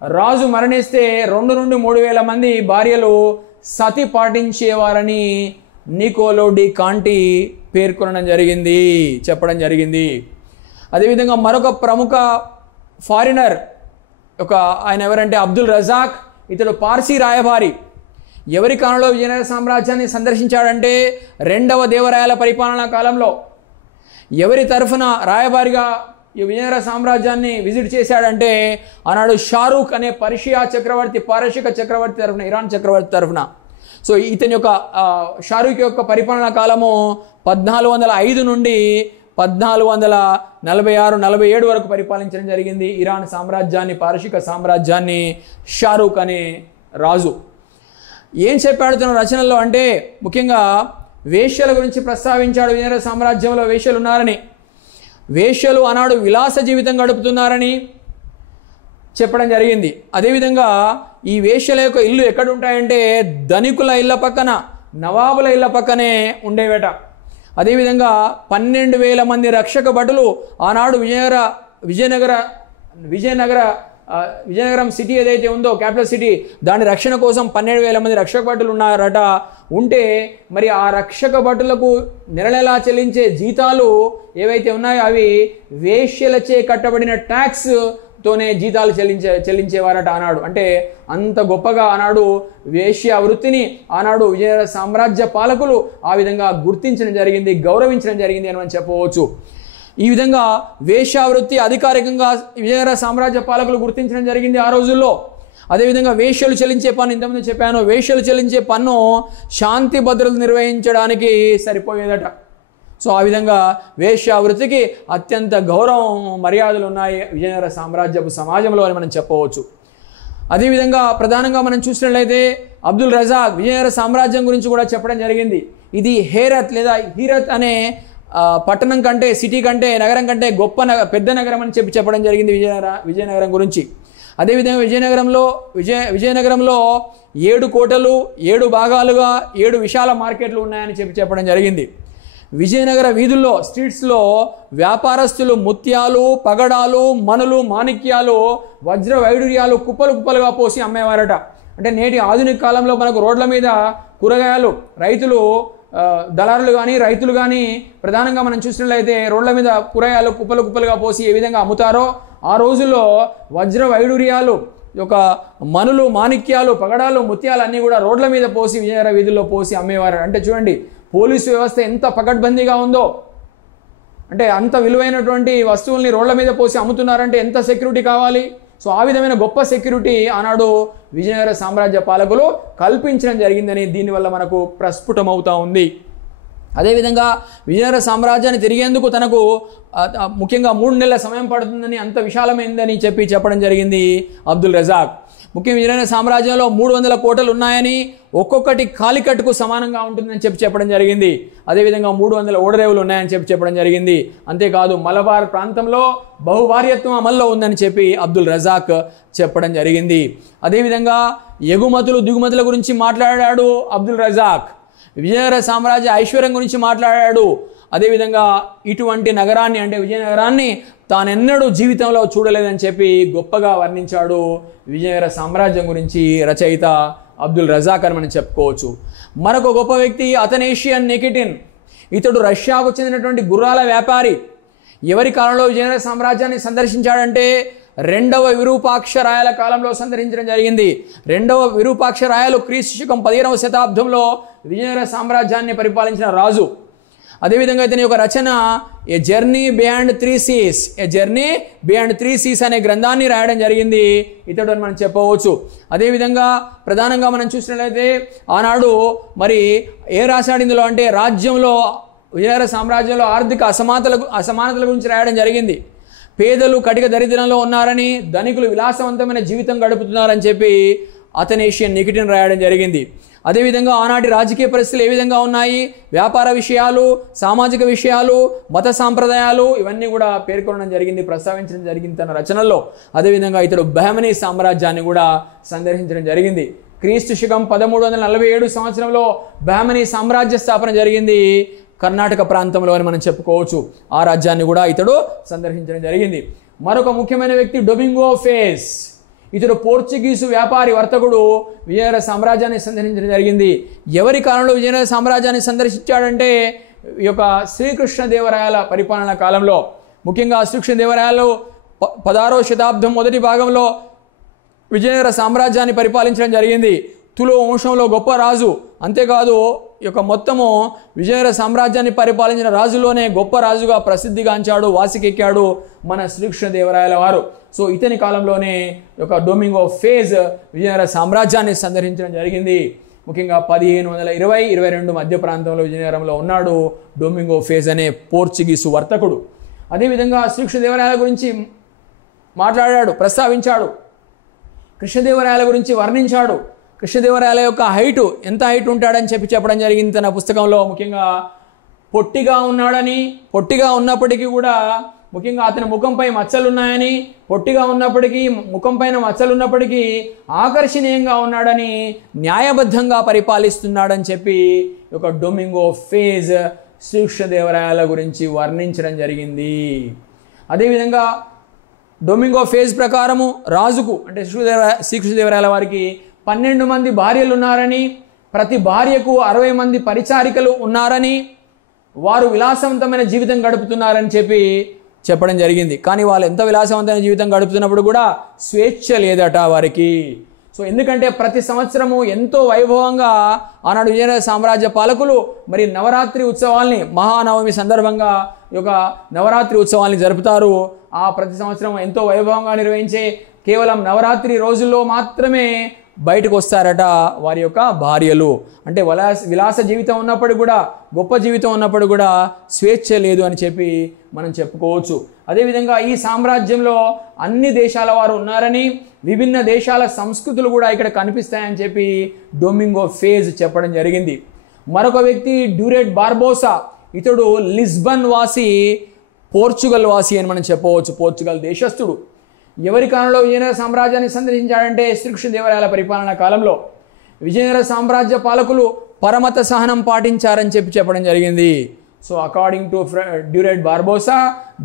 రాజు మరణిస్తే 2 నుండి 3,000 మంది భార్యలు సతి పాటించేవారని నికోలో డి కాంటి పేర్కొనడం జరిగింది, చెప్పడం జరిగింది. అదేవిధంగా మరొక ప్రముఖ ఫారినర్ ఆయన ఎవరంటే అబ్దుల్ రజాక్. ఇతడు పార్సీ రాయబారి. ఎవరి కాలంలో విజయనగర సామ్రాజ్యాన్ని సందర్శించాడంటే 2వ దేవరాయల పరిపాలనా కాలంలో. ఎవరి తరఫున రాయబారిగా ఈ విజయనగర సామ్రాజ్యాన్ని విజిట్ చేశాడంటే ఆనాడు షారూక్ అనే పారశీక చక్రవర్తి తరఫున, ఇరాన్ చక్రవర్తి తరఫున. సో ఇతని యొక్క షారూక్ యొక్క పరిపాలనా కాలము 1405 నుండి 1446-47 వరకు పరిపాలించడం జరిగింది ఇరాన్ సామ్రాజ్యాన్ని, పారశీక సామ్రాజ్యాన్ని షారూక్ అనే రాజు. ఏం చెప్పాడు తన రచనల్లో అంటే ముఖ్యంగా వేశ్యల గురించి ప్రస్తావించాడు. విజయనగర సామ్రాజ్యంలో వేశ్యలు ఉన్నారని, వేశ్యలు ఆనాడు విలాస జీవితం గడుపుతున్నారని, చెప్పడం జరిగింది. అదేవిధంగా ఈ వేశ్యల యొక్క ఇల్లు ఎక్కడ ఉంటాయంటే ధనికుల ఇళ్ళ పక్కన, నవాబుల ఇళ్ళ పక్కనే ఉండేవేట. అదేవిధంగా 12,000 మంది రక్షక భటులు ఆనాడు విజయనగరం సిటీ ఏదైతే ఉందో, క్యాపిటల్ సిటీ, దాని రక్షణ కోసం 12,000 మంది రక్షక భటులు ఉన్నారట. ఉంటే మరి ఆ రక్షక భటులకు నెలనెలా చెల్లించే జీతాలు ఏవైతే ఉన్నాయో అవి వేశ్యలచే కట్టబడిన ట్యాక్స్ తోనే జీతాలు చెల్లించేవారట ఆనాడు. అంటే అంత గొప్పగా ఆనాడు వేశ్య వృత్తిని ఆనాడు విజయనగర సామ్రాజ్య పాలకులు ఆ విధంగా గుర్తించడం జరిగింది, గౌరవించడం జరిగింది అని మనం చెప్పవచ్చు. ఈ విధంగా వేశ్యావృత్తి అధికారికంగా విజయనగర సామ్రాజ్య పాలకులు గుర్తించడం జరిగింది ఆ రోజుల్లో. అదేవిధంగా వేశ్యలు చెల్లించే పన్ను, ఇంతకుముందు చెప్పాను, వేశ్యలు చెల్లించే పన్ను శాంతి భద్రతలు నిర్వహించడానికి సరిపోయేదట. సో ఆ విధంగా వేశ్యావృత్తికి అత్యంత గౌరవం, మర్యాదలు ఉన్నాయి విజయనగర సామ్రాజ్యపు సమాజంలో అని మనం చెప్పవచ్చు. అదేవిధంగా ప్రధానంగా మనం చూసినట్లయితే అబ్దుల్ రజాక్ విజయనగర సామ్రాజ్యం గురించి కూడా చెప్పడం జరిగింది. ఇది హేరత్ లేదా హీరత్ అనే పట్టణం కంటే, సిటీ కంటే, నగరం కంటే గొప్ప పెద్ద నగరం అని చెప్పడం జరిగింది విజయనగరం గురించి. అదేవిధంగా విజయనగరంలో 7 కోటలు, 7 భాగాలుగా 7 విశాల మార్కెట్లు ఉన్నాయని చెప్పడం జరిగింది. విజయనగర వీధుల్లో, స్ట్రీట్స్లో వ్యాపారస్తులు ముత్యాలు, పగడాలు, మనులు, మాణిక్యాలు, వజ్ర వైడూర్యాలు కుప్పలు కుప్పలుగా పోసి అమ్మేవారట. అంటే నేటి ఆధునిక కాలంలో మనకు రోడ్ల మీద కూరగాయలు రైతులు, దళారులు కానీ రైతులు కానీ ప్రధానంగా మనం చూసినట్లయితే రోడ్ల మీద కూరగాయలు కుప్పలు కుప్పలుగా పోసి ఏ విధంగా అమ్ముతారో ఆ రోజుల్లో వజ్ర వైడూర్యాలు, ఒక మనులు, మాణిక్యాలు, పగడాలు, ముత్యాలు అన్నీ కూడా రోడ్ల మీద పోసి విజయనగర వీధుల్లో పోసి అమ్మేవారు. అంటే చూడండి పోలీసు వ్యవస్థ ఎంత పకడ్బందీగా ఉందో. అంటే అంత విలువైనటువంటి వస్తువుల్ని రోడ్ల మీద పోసి అమ్ముతున్నారంటే ఎంత సెక్యూరిటీ కావాలి. సో ఆ విధమైన గొప్ప సెక్యూరిటీ ఆనాడు విజయనగర సామ్రాజ్య పాలకులు కల్పించడం జరిగిందని దీనివల్ల మనకు ప్రస్ఫుటమవుతా ఉంది. అదేవిధంగా విజయనగర సామ్రాజ్యాన్ని తిరిగేందుకు తనకు ముఖ్యంగా 3 నెలల సమయం పడుతుందని, అంత విశాలమైందని చెప్పడం జరిగింది అబ్దుల్ రజాక్. ముఖ్యంగా విజయనగర సామ్రాజ్యంలో 300 కోటలు ఉన్నాయని, ఒక్కొక్కటి కాలికట్టుకు సమానంగా ఉంటుందని చెప్పడం జరిగింది. అదేవిధంగా 300 ఓడరేవులు ఉన్నాయని చెప్పడం జరిగింది. అంతేకాదు మలబార్ ప్రాంతంలో బహుభార్యత్వం అమల్లో ఉందని అబ్దుల్ రజాక్ చెప్పడం జరిగింది. అదేవిధంగా ఎగుమతులు దిగుమతుల గురించి మాట్లాడాడు అబ్దుల్ రజాక్. విజయనగర సామ్రాజ్య ఐశ్వర్యం గురించి మాట్లాడాడు. అదేవిధంగా ఇటువంటి నగరాన్ని, అంటే విజయనగరాన్ని తానెన్నడూ జీవితంలో చూడలేదని గొప్పగా వర్ణించాడు విజయనగర సామ్రాజ్యం గురించి రచయిత అబ్దుల్ రజాక్ అని మనం చెప్పుకోవచ్చు. మరొక గొప్ప వ్యక్తి అథనేషియన్ నికిటిన్. ఇతడు రష్యాకు చెందినటువంటి గుర్రాల వ్యాపారి. ఎవరి కాలంలో విజయనగర సామ్రాజ్యాన్ని సందర్శించాడంటే 2వ విరూపాక్షరాయల కాలంలో సందర్శించడం జరిగింది. 2వ విరూపాక్షరాయలు క్రీస్తు శకం 15వ శతాబ్దంలో విజయనగర సామ్రాజ్యాన్ని పరిపాలించిన రాజు. అదేవిధంగా ఇతని యొక్క రచన a journey beyond 3 seas, a journey beyond 3 seas అనే గ్రంథాన్ని రాయడం జరిగింది ఇతడు అని మనం చెప్పవచ్చు. అదేవిధంగా ప్రధానంగా మనం చూసినట్లయితే ఆనాడు మరి ఏ రాశాడు ఇందులో అంటే రాజ్యంలో, విజయనగర సామ్రాజ్యంలో ఆర్థిక అసమానతల గురించి రాయడం జరిగింది. పేదలు కటిక దరిద్రంలో ఉన్నారని, ధనికులు విలాసవంతమైన జీవితం గడుపుతున్నారని అథనేషియన్ నికిటిన్ రాయడం జరిగింది. అదేవిధంగా ఆనాటి రాజకీయ పరిస్థితులు ఏ విధంగా ఉన్నాయి, వ్యాపార విషయాలు, సామాజిక విషయాలు, మత సాంప్రదాయాలు ఇవన్నీ కూడా పేర్కొనడం జరిగింది, ప్రస్తావించడం జరిగింది తన రచనల్లో. అదేవిధంగా ఇతడు బహమనీ సామ్రాజ్యాన్ని కూడా సందర్శించడం జరిగింది. క్రీస్తు శకం 1347 సంవత్సరంలో బహమనీ సామ్రాజ్య స్థాపన జరిగింది కర్ణాటక ప్రాంతంలో అని మనం చెప్పుకోవచ్చు. ఆ రాజ్యాన్ని కూడా ఇతడు సందర్శించడం జరిగింది. మరొక ముఖ్యమైన వ్యక్తి డొమింగో ఫేస్. ఇతడు పోర్చుగీసు వ్యాపారి, వర్తకుడు. విజయనగర సామ్రాజ్యాన్ని సందర్శించడం జరిగింది. ఎవరి కాలంలో విజయనగర సామ్రాజ్యాన్ని సందర్శించాడంటే ఈ యొక్క శ్రీకృష్ణదేవరాయల పరిపాలన కాలంలో. ముఖ్యంగా శ్రీకృష్ణదేవరాయలు 16వ శతాబ్దం మొదటి భాగంలో విజయనగర సామ్రాజ్యాన్ని పరిపాలించడం జరిగింది. తులు వంశంలో గొప్ప రాజు. అంతేకాదు ఈ యొక్క మొత్తము విజయనగర సామ్రాజ్యాన్ని పరిపాలించిన రాజులోనే గొప్ప రాజుగా ప్రసిద్ధిగాంచాడు, వాసికెక్కాడు మన శ్రీకృష్ణదేవరాయల వారు. సో ఇతని కాలంలోనే ఒక డొమింగో ఫేజ్ విజయనగర సామ్రాజ్యాన్ని సందర్శించడం జరిగింది. ముఖ్యంగా 1520-22 మధ్య ప్రాంతంలో విజయనగరంలో ఉన్నాడు డొమింగో ఫేజ్ అనే పోర్చుగీసు వర్తకుడు. అదేవిధంగా శ్రీకృష్ణదేవరాయల గురించి మాట్లాడాడు, ప్రస్తావించాడు. కృష్ణదేవరాయల గురించి వర్ణించాడు. కృష్ణదేవరాయల యొక్క హైటు, ఎంత హైట్ ఉంటాడని చెప్పడం జరిగింది తన పుస్తకంలో. ముఖ్యంగా పొట్టిగా ఉన్నాడని, పొట్టిగా ఉన్నప్పటికీ కూడా ముఖ్యంగా అతని ముఖంపై మచ్చలున్నాయని, పొట్టిగా ఉన్నప్పటికీ ముఖం పైన మచ్చలున్నప్పటికీ ఆకర్షణీయంగా ఉన్నాడని, న్యాయబద్ధంగా పరిపాలిస్తున్నాడని చెప్పి ఒక డొమింగో ఫేజ్ శ్రీకృష్ణదేవరాయల గురించి వర్ణించడం జరిగింది. అదేవిధంగా డొమింగో ఫేజ్ ప్రకారము రాజుకు అంటే శ్రీకృష్ణదేవరాయల వారికి 12 మంది భార్యలు ఉన్నారని, ప్రతి భార్యకు 60 మంది పరిచారికలు ఉన్నారని, వారు విలాసవంతమైన జీవితం గడుపుతున్నారని చెప్పడం జరిగింది. కానీ వాళ్ళు ఎంత విలాసవంతమైన జీవితం గడుపుతున్నప్పుడు కూడా స్వేచ్ఛ లేదట వారికి. సో ఎందుకంటే ప్రతి సంవత్సరము ఎంతో వైభవంగా ఆనాడు విజయనగర సామ్రాజ్య పాలకులు మరి నవరాత్రి ఉత్సవాల్ని, మహానవమి సందర్భంగా ఈ యొక్క నవరాత్రి ఉత్సవాల్ని జరుపుతారు. ఆ ప్రతి సంవత్సరం ఎంతో వైభవంగా నిర్వహించే కేవలం నవరాత్రి రోజుల్లో మాత్రమే బయటకు వస్తారట వారి యొక్క భార్యలు. అంటే విలాస జీవితం ఉన్నప్పుడు కూడా, గొప్ప జీవితం ఉన్నప్పుడు కూడా స్వేచ్ఛ లేదు అని చెప్పి మనం చెప్పుకోవచ్చు. అదేవిధంగా ఈ సామ్రాజ్యంలో అన్ని దేశాల వారు ఉన్నారని, విభిన్న దేశాల సంస్కృతులు కూడా ఇక్కడ కనిపిస్తాయని చెప్పి డొమింగో ఫేజ్ చెప్పడం జరిగింది. మరొక వ్యక్తి డ్యూరెట్ బార్బోసా. ఇతడు లిస్బన్ వాసి, పోర్చుగల్ వాసి అని మనం చెప్పవచ్చు. పోర్చుగల్ దేశస్థుడు. ఎవరి కాలంలో విజయనగర సామ్రాజ్యాన్ని సందర్శించాడంటే శ్రీకృష్ణదేవరాయల పరిపాలనా కాలంలో. విజయనగర సామ్రాజ్య పాలకులు పరమత సహనం పాటించారని చెప్పడం జరిగింది. So according to Duarte Barbosa,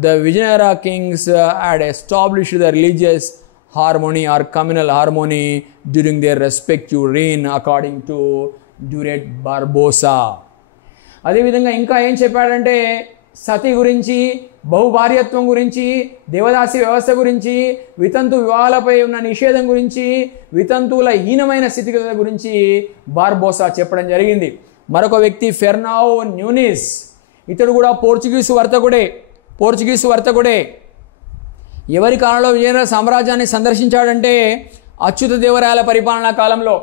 the Vijayanagara kings had established the religious harmony or communal harmony during their respective reign according to Duarte Barbosa. అదేవిధంగా ఇంకా ఏం చెప్పాడంటే సతి గురించి, బహుభార్యత్వం గురించి, దేవదాసి వ్యవస్థ గురించి, వితంతు వివాహాలపై ఉన్న నిషేధం గురించి, వితంతువుల హీనమైన స్థితిగతుల గురించి బార్బోసా చెప్పడం జరిగింది. మరొక వ్యక్తి ఫెర్నాండో న్యూనెస్. ఇతడు కూడా పోర్చుగీసు వర్తకుడే. ఎవరి కాలంలో విజయనగర సామ్రాజ్యాన్ని సందర్శించాడంటే అచ్యుతదేవరాయల పరిపాలనా కాలంలో.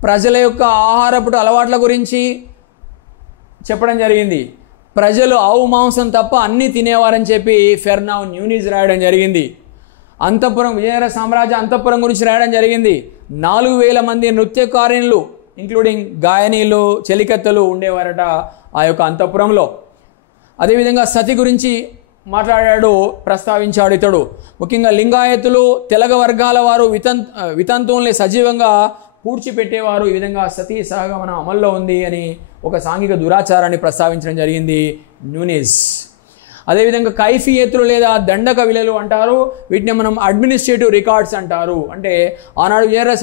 ప్రజల యొక్క ఆహారపు అలవాట్ల గురించి చెప్పడం జరిగింది. ప్రజలు ఆవు మాంసం తప్ప అన్నీ తినేవారని చెప్పి ఫెర్నాండో న్యూనెస్ రాయడం జరిగింది. అంతఃపురం, విజయనగర సామ్రాజ్య అంతఃపురం గురించి రాయడం జరిగింది. 4000 మంది నృత్యకారిణులు ఇంక్లూడింగ్ గాయనీలు, చెలికత్తెలు ఉండేవారట ఆ యొక్క అంతఃపురంలో. అదేవిధంగా సతి గురించి ప్రస్తావించాడు ఇతడు. ముఖ్యంగా లింగాయతులు, తెలగ వర్గాల వారు వితంతువుల్ని సజీవంగా పూడ్చిపెట్టేవారు. ఈ విధంగా సతీ సహగమనం అమల్లో ఉంది అని ఒక సాంఘిక దురాచారాన్ని ప్రస్తావించడం జరిగింది న్యూనెస్. అదేవిధంగా కైఫియతులు లేదా దండక విలువలు అంటారు. వీటిని మనం అడ్మినిస్ట్రేటివ్ రికార్డ్స్ అంటారు. అంటే ఆనాడు విజయనగర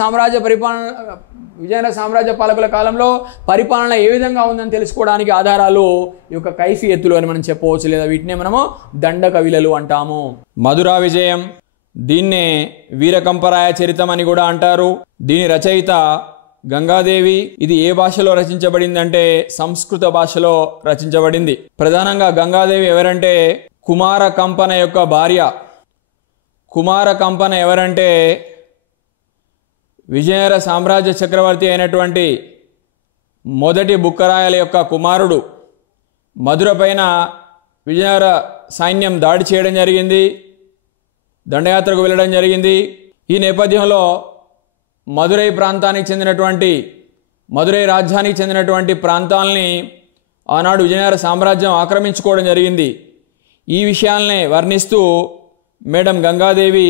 సామ్రాజ్య పాలకుల కాలంలో పరిపాలన ఏ విధంగా ఉందని తెలుసుకోవడానికి ఆధారాలు ఈ యొక్క కైఫియతులు అని మనం చెప్పవచ్చు, లేదా వీటినే మనము దండక విలువలు అంటాము. మధురా విజయం, దీన్నే వీరకంపరాయ చరితం అని కూడా అంటారు. దీని రచయిత గంగాదేవి. ఇది ఏ భాషలో రచించబడిందంటే సంస్కృత భాషలో రచించబడింది. ప్రధానంగా గంగాదేవి ఎవరంటే కుమార కంపన యొక్క భార్య. కుమార కంపన ఎవరంటే విజయనగర సామ్రాజ్య చక్రవర్తి అయినటువంటి మొదటి బుక్కరాయల యొక్క కుమారుడు. మధుర పైన విజయనగర సైన్యం దాడి చేయడం జరిగింది, దండయాత్రకు వెళ్ళడం జరిగింది. ఈ నేపథ్యంలో మదురై రాజ్యానికి చెందినటువంటి ప్రాంతాలని ఆనాడు విజయనగర సామ్రాజ్యం ఆక్రమించుకోవడం జరిగింది. ఈ విషయాలనే వర్ణిస్తూ మేడం గంగాదేవి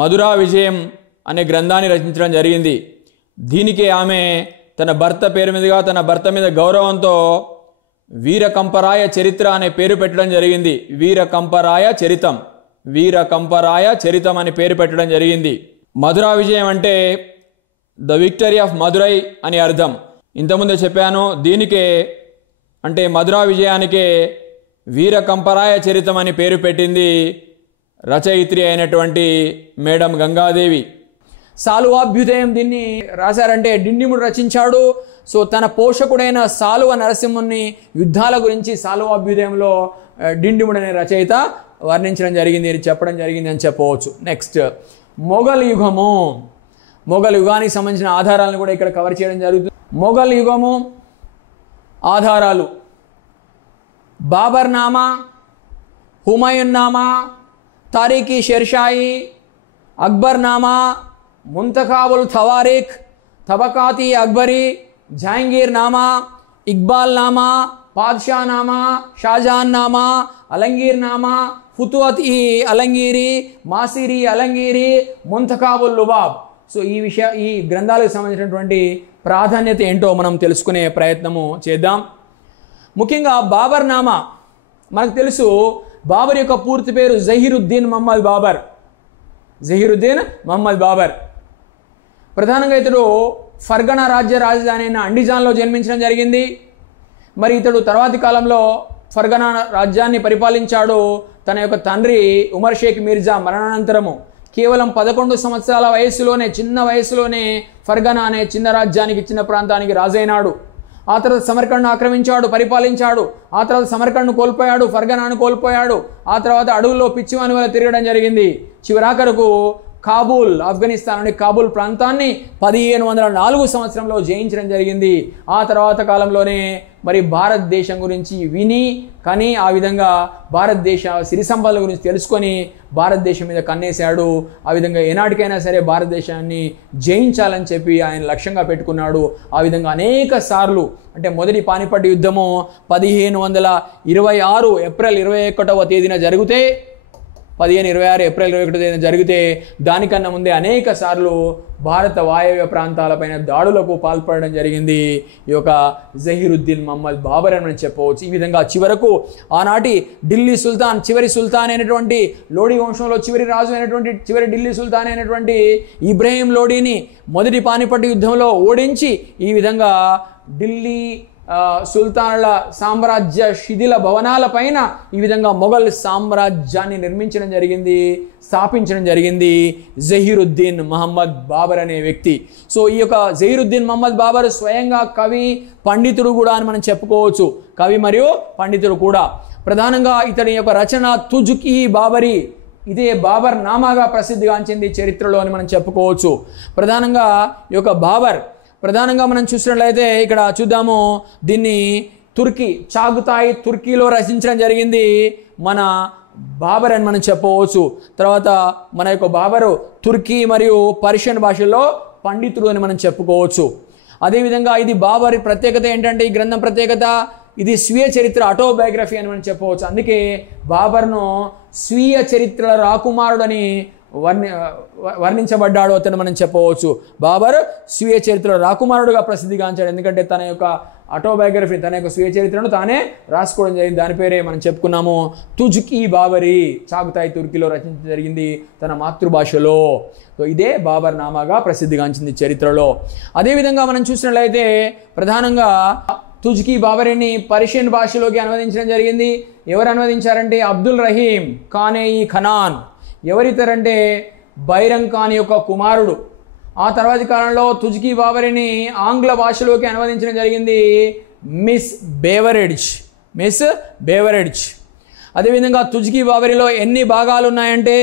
మధురా విజయం అనే గ్రంథాన్ని రచించడం జరిగింది. దీనికి ఆమె తన భర్త పేరు మీదుగా, తన భర్త మీద గౌరవంతో వీరకంపరాయ చరిత్ర అనే పేరు పెట్టడం జరిగింది. వీరకంపరాయ చరితం అని పేరు పెట్టడం జరిగింది. మధురా విజయం అంటే ద విక్టరీ ఆఫ్ మదురై అని అర్థం. ఇంతకుముందే చెప్పాను. దీనికే అంటే మధురా విజయానికే వీరకంపరాయ చరితం అని పేరు పెట్టింది రచయిత్రి అయినటువంటి మేడం గంగాదేవి. సాలువాభ్యుదయం దీన్ని రాశారంటే డిండిముడు రచించాడు. సో తన పోషకుడైన సాలువ నరసింహుని యుద్ధాల గురించి సాలువాభ్యుదయంలో డిండిముడు అనే రచయిత వర్ణించడం జరిగింది, చెప్పడం జరిగింది అని చెప్పవచ్చు. నెక్స్ట్ మొఘల్ యుగానికి సంబంధించిన ఆధారాలను కూడా ఇక్కడ కవర్ చేయడం జరుగుతుంది. మొఘల్ యుగము ఆధారాలు: బాబర్ నామా, హుమాయూన్ నామా, తారీఖీ షెర్షాయి, అక్బర్ నామా, ముంతఖాబుల్ తవారిక్, తబకాతి అక్బరీ, జహాంగీర్ నామా, ఇక్బాల్ నామా, పాద్షా నామా, షాజహాన్ నామా, అలంగీర్ నామా, ఫుతువత్ ఈ అలంగీరి, మాసిరి అలంగీరి, ముంతకాబుల్ లుబాబ్. సో ఈ గ్రంథాలకు సంబంధించినటువంటి ప్రాధాన్యత ఏంటో మనం తెలుసుకునే ప్రయత్నము చేద్దాం. ముఖ్యంగా బాబర్ నామా మనకు తెలుసు. బాబర్ యొక్క పూర్తి పేరు జహీరుద్దీన్ మహమ్మద్ బాబర్. జహీరుద్దీన్ మహమ్మద్ బాబర్. ప్రధానంగా ఇతడు ఫర్గనా రాజ్య రాజధాని అయిన అండిజాన్లో జన్మించడం జరిగింది. మరి ఇతడు తర్వాతి కాలంలో ఫర్గనా రాజ్యాన్ని పరిపాలించాడు. తన యొక్క తండ్రి ఉమర్ షేక్ మీర్జా మరణానంతరము కేవలం 11 సంవత్సరాల వయసులోనే, చిన్న వయసులోనే ఫర్గనా అనే చిన్న రాజ్యానికి, చిన్న ప్రాంతానికి రాజైనాడు. ఆ తర్వాత సమర్కండ్ను ఆక్రమించాడు, పరిపాలించాడు. ఆ తర్వాత సమర్కండ్ను కోల్పోయాడు, ఫర్గనాను కోల్పోయాడు. ఆ తర్వాత అడవుల్లో పిచ్చివాని వల్ల తిరగడం జరిగింది. చివరాఖరకు కాబూల్, ఆఫ్ఘనిస్తాన్లోని కాబూల్ ప్రాంతాన్ని 1504 సంవత్సరంలో జయించడం జరిగింది. ఆ తర్వాత కాలంలోనే మరి భారతదేశం గురించి విని కానీ ఆ విధంగా భారతదేశ సిరి సంపదల గురించి తెలుసుకొని భారతదేశం మీద కన్నేశాడు. ఆ విధంగా ఏనాటికైనా సరే భారతదేశాన్ని జయించాలని చెప్పి ఆయన లక్ష్యంగా పెట్టుకున్నాడు. ఆ విధంగా అనేక సార్లు, అంటే మొదటి పానిపట్టు యుద్ధము 1526 ఏప్రిల్ 21వ తేదీన జరిగితే, 1526 ఏప్రిల్ 21వ తేదీన జరిగితే దానికన్నా ముందే అనేక సార్లు భారత వాయవ్య ప్రాంతాలపైన దాడులకు పాల్పడడం జరిగింది ఈ యొక్క జహీరుద్దీన్ మహమ్మద్ బాబర్ అని మనం చెప్పవచ్చు. ఈ విధంగా చివరకు ఆనాటి ఢిల్లీ సుల్తాన్, చివరి సుల్తాన్ అయినటువంటి లోడీ వంశంలో చివరి రాజు అయినటువంటి, చివరి ఢిల్లీ సుల్తాన్ అయినటువంటి ఇబ్రహీం లోడీని మొదటి పానిపట్టు యుద్ధంలో ఓడించి ఈ విధంగా ఢిల్లీ సుల్తానుల సామ్రాజ్య శిథిల భవనాల పైన ఈ విధంగా మొఘల్ సామ్రాజ్యాన్ని నిర్మించడం జరిగింది, స్థాపించడం జరిగింది జహీరుద్దీన్ మహమ్మద్ బాబర్ అనే వ్యక్తి. సో ఈ యొక్క జహీరుద్దీన్ మహమ్మద్ బాబర్ స్వయంగా కవి, పండితుడు కూడా అని మనం చెప్పుకోవచ్చు. కవి మరియు పండితుడు కూడా. ప్రధానంగా ఇతని యొక్క రచన తుజ్కి బాబరీ, ఇదే బాబర్ నామాగా ప్రసిద్ధిగాంచింది చరిత్రలో అని మనం చెప్పుకోవచ్చు. ప్రధానంగా ఈ యొక్క బాబర్, ప్రధానంగా మనం చూసినట్లయితే ఇక్కడ చూద్దాము, దీన్ని తుర్కీ, చాగుతాయి తుర్కీలో రచించడం జరిగింది మన బాబర్ అని మనం చెప్పవచ్చు. తర్వాత మన యొక్క బాబరు తుర్కీ మరియు పర్షియన్ భాషల్లో పండితుడు అని మనం చెప్పుకోవచ్చు. అదేవిధంగా ఇది బాబర్ ప్రత్యేకత ఏంటంటే, ఈ గ్రంథం ప్రత్యేకత ఇది స్వీయ చరిత్ర, ఆటోబయోగ్రఫీ అని మనం చెప్పవచ్చు. అందుకే బాబర్ను స్వీయ చరిత్రల రాకుమారుడని వర్ణించబడ్డాడు అతను మనం చెప్పవచ్చు. బాబర్ స్వీయ చరిత్ర రాకుమారుడుగా ప్రసిద్ధిగాంచాడు. ఎందుకంటే తన యొక్క ఆటోబయోగ్రఫీ, తన యొక్క స్వీయ చరిత్రను తానే రాసుకోవడం జరిగింది. దాని పేరే మనం చెప్పుకున్నాము తుజ్కి బాబరీ. చాగుతాయి తుర్కీలో రచించడం జరిగింది తన మాతృభాషలో. సో ఇదే బాబర్ నామాగా ప్రసిద్ధిగాంచింది చరిత్రలో. అదేవిధంగా మనం చూసినట్లయితే ప్రధానంగా తుజ్కి బాబరీని పర్షియన్ భాషలోకి అనువదించడం జరిగింది. ఎవరు అనువదించారంటే అబ్దుల్ రహీం ఖానే-ఈ ఖనాన్. ఎవరితరంటే బైరంగ్ ఖాన్ యొక్క కుమారుడు. ఆ తర్వాతి కాలంలో తుజ్కి బాబరీని ఆంగ్ల భాషలోకి అనువదించడం జరిగింది మిస్ బేవరెడ్జ్. అదేవిధంగా తుజ్కి బాబరీలో ఎన్ని భాగాలు ఉన్నాయంటే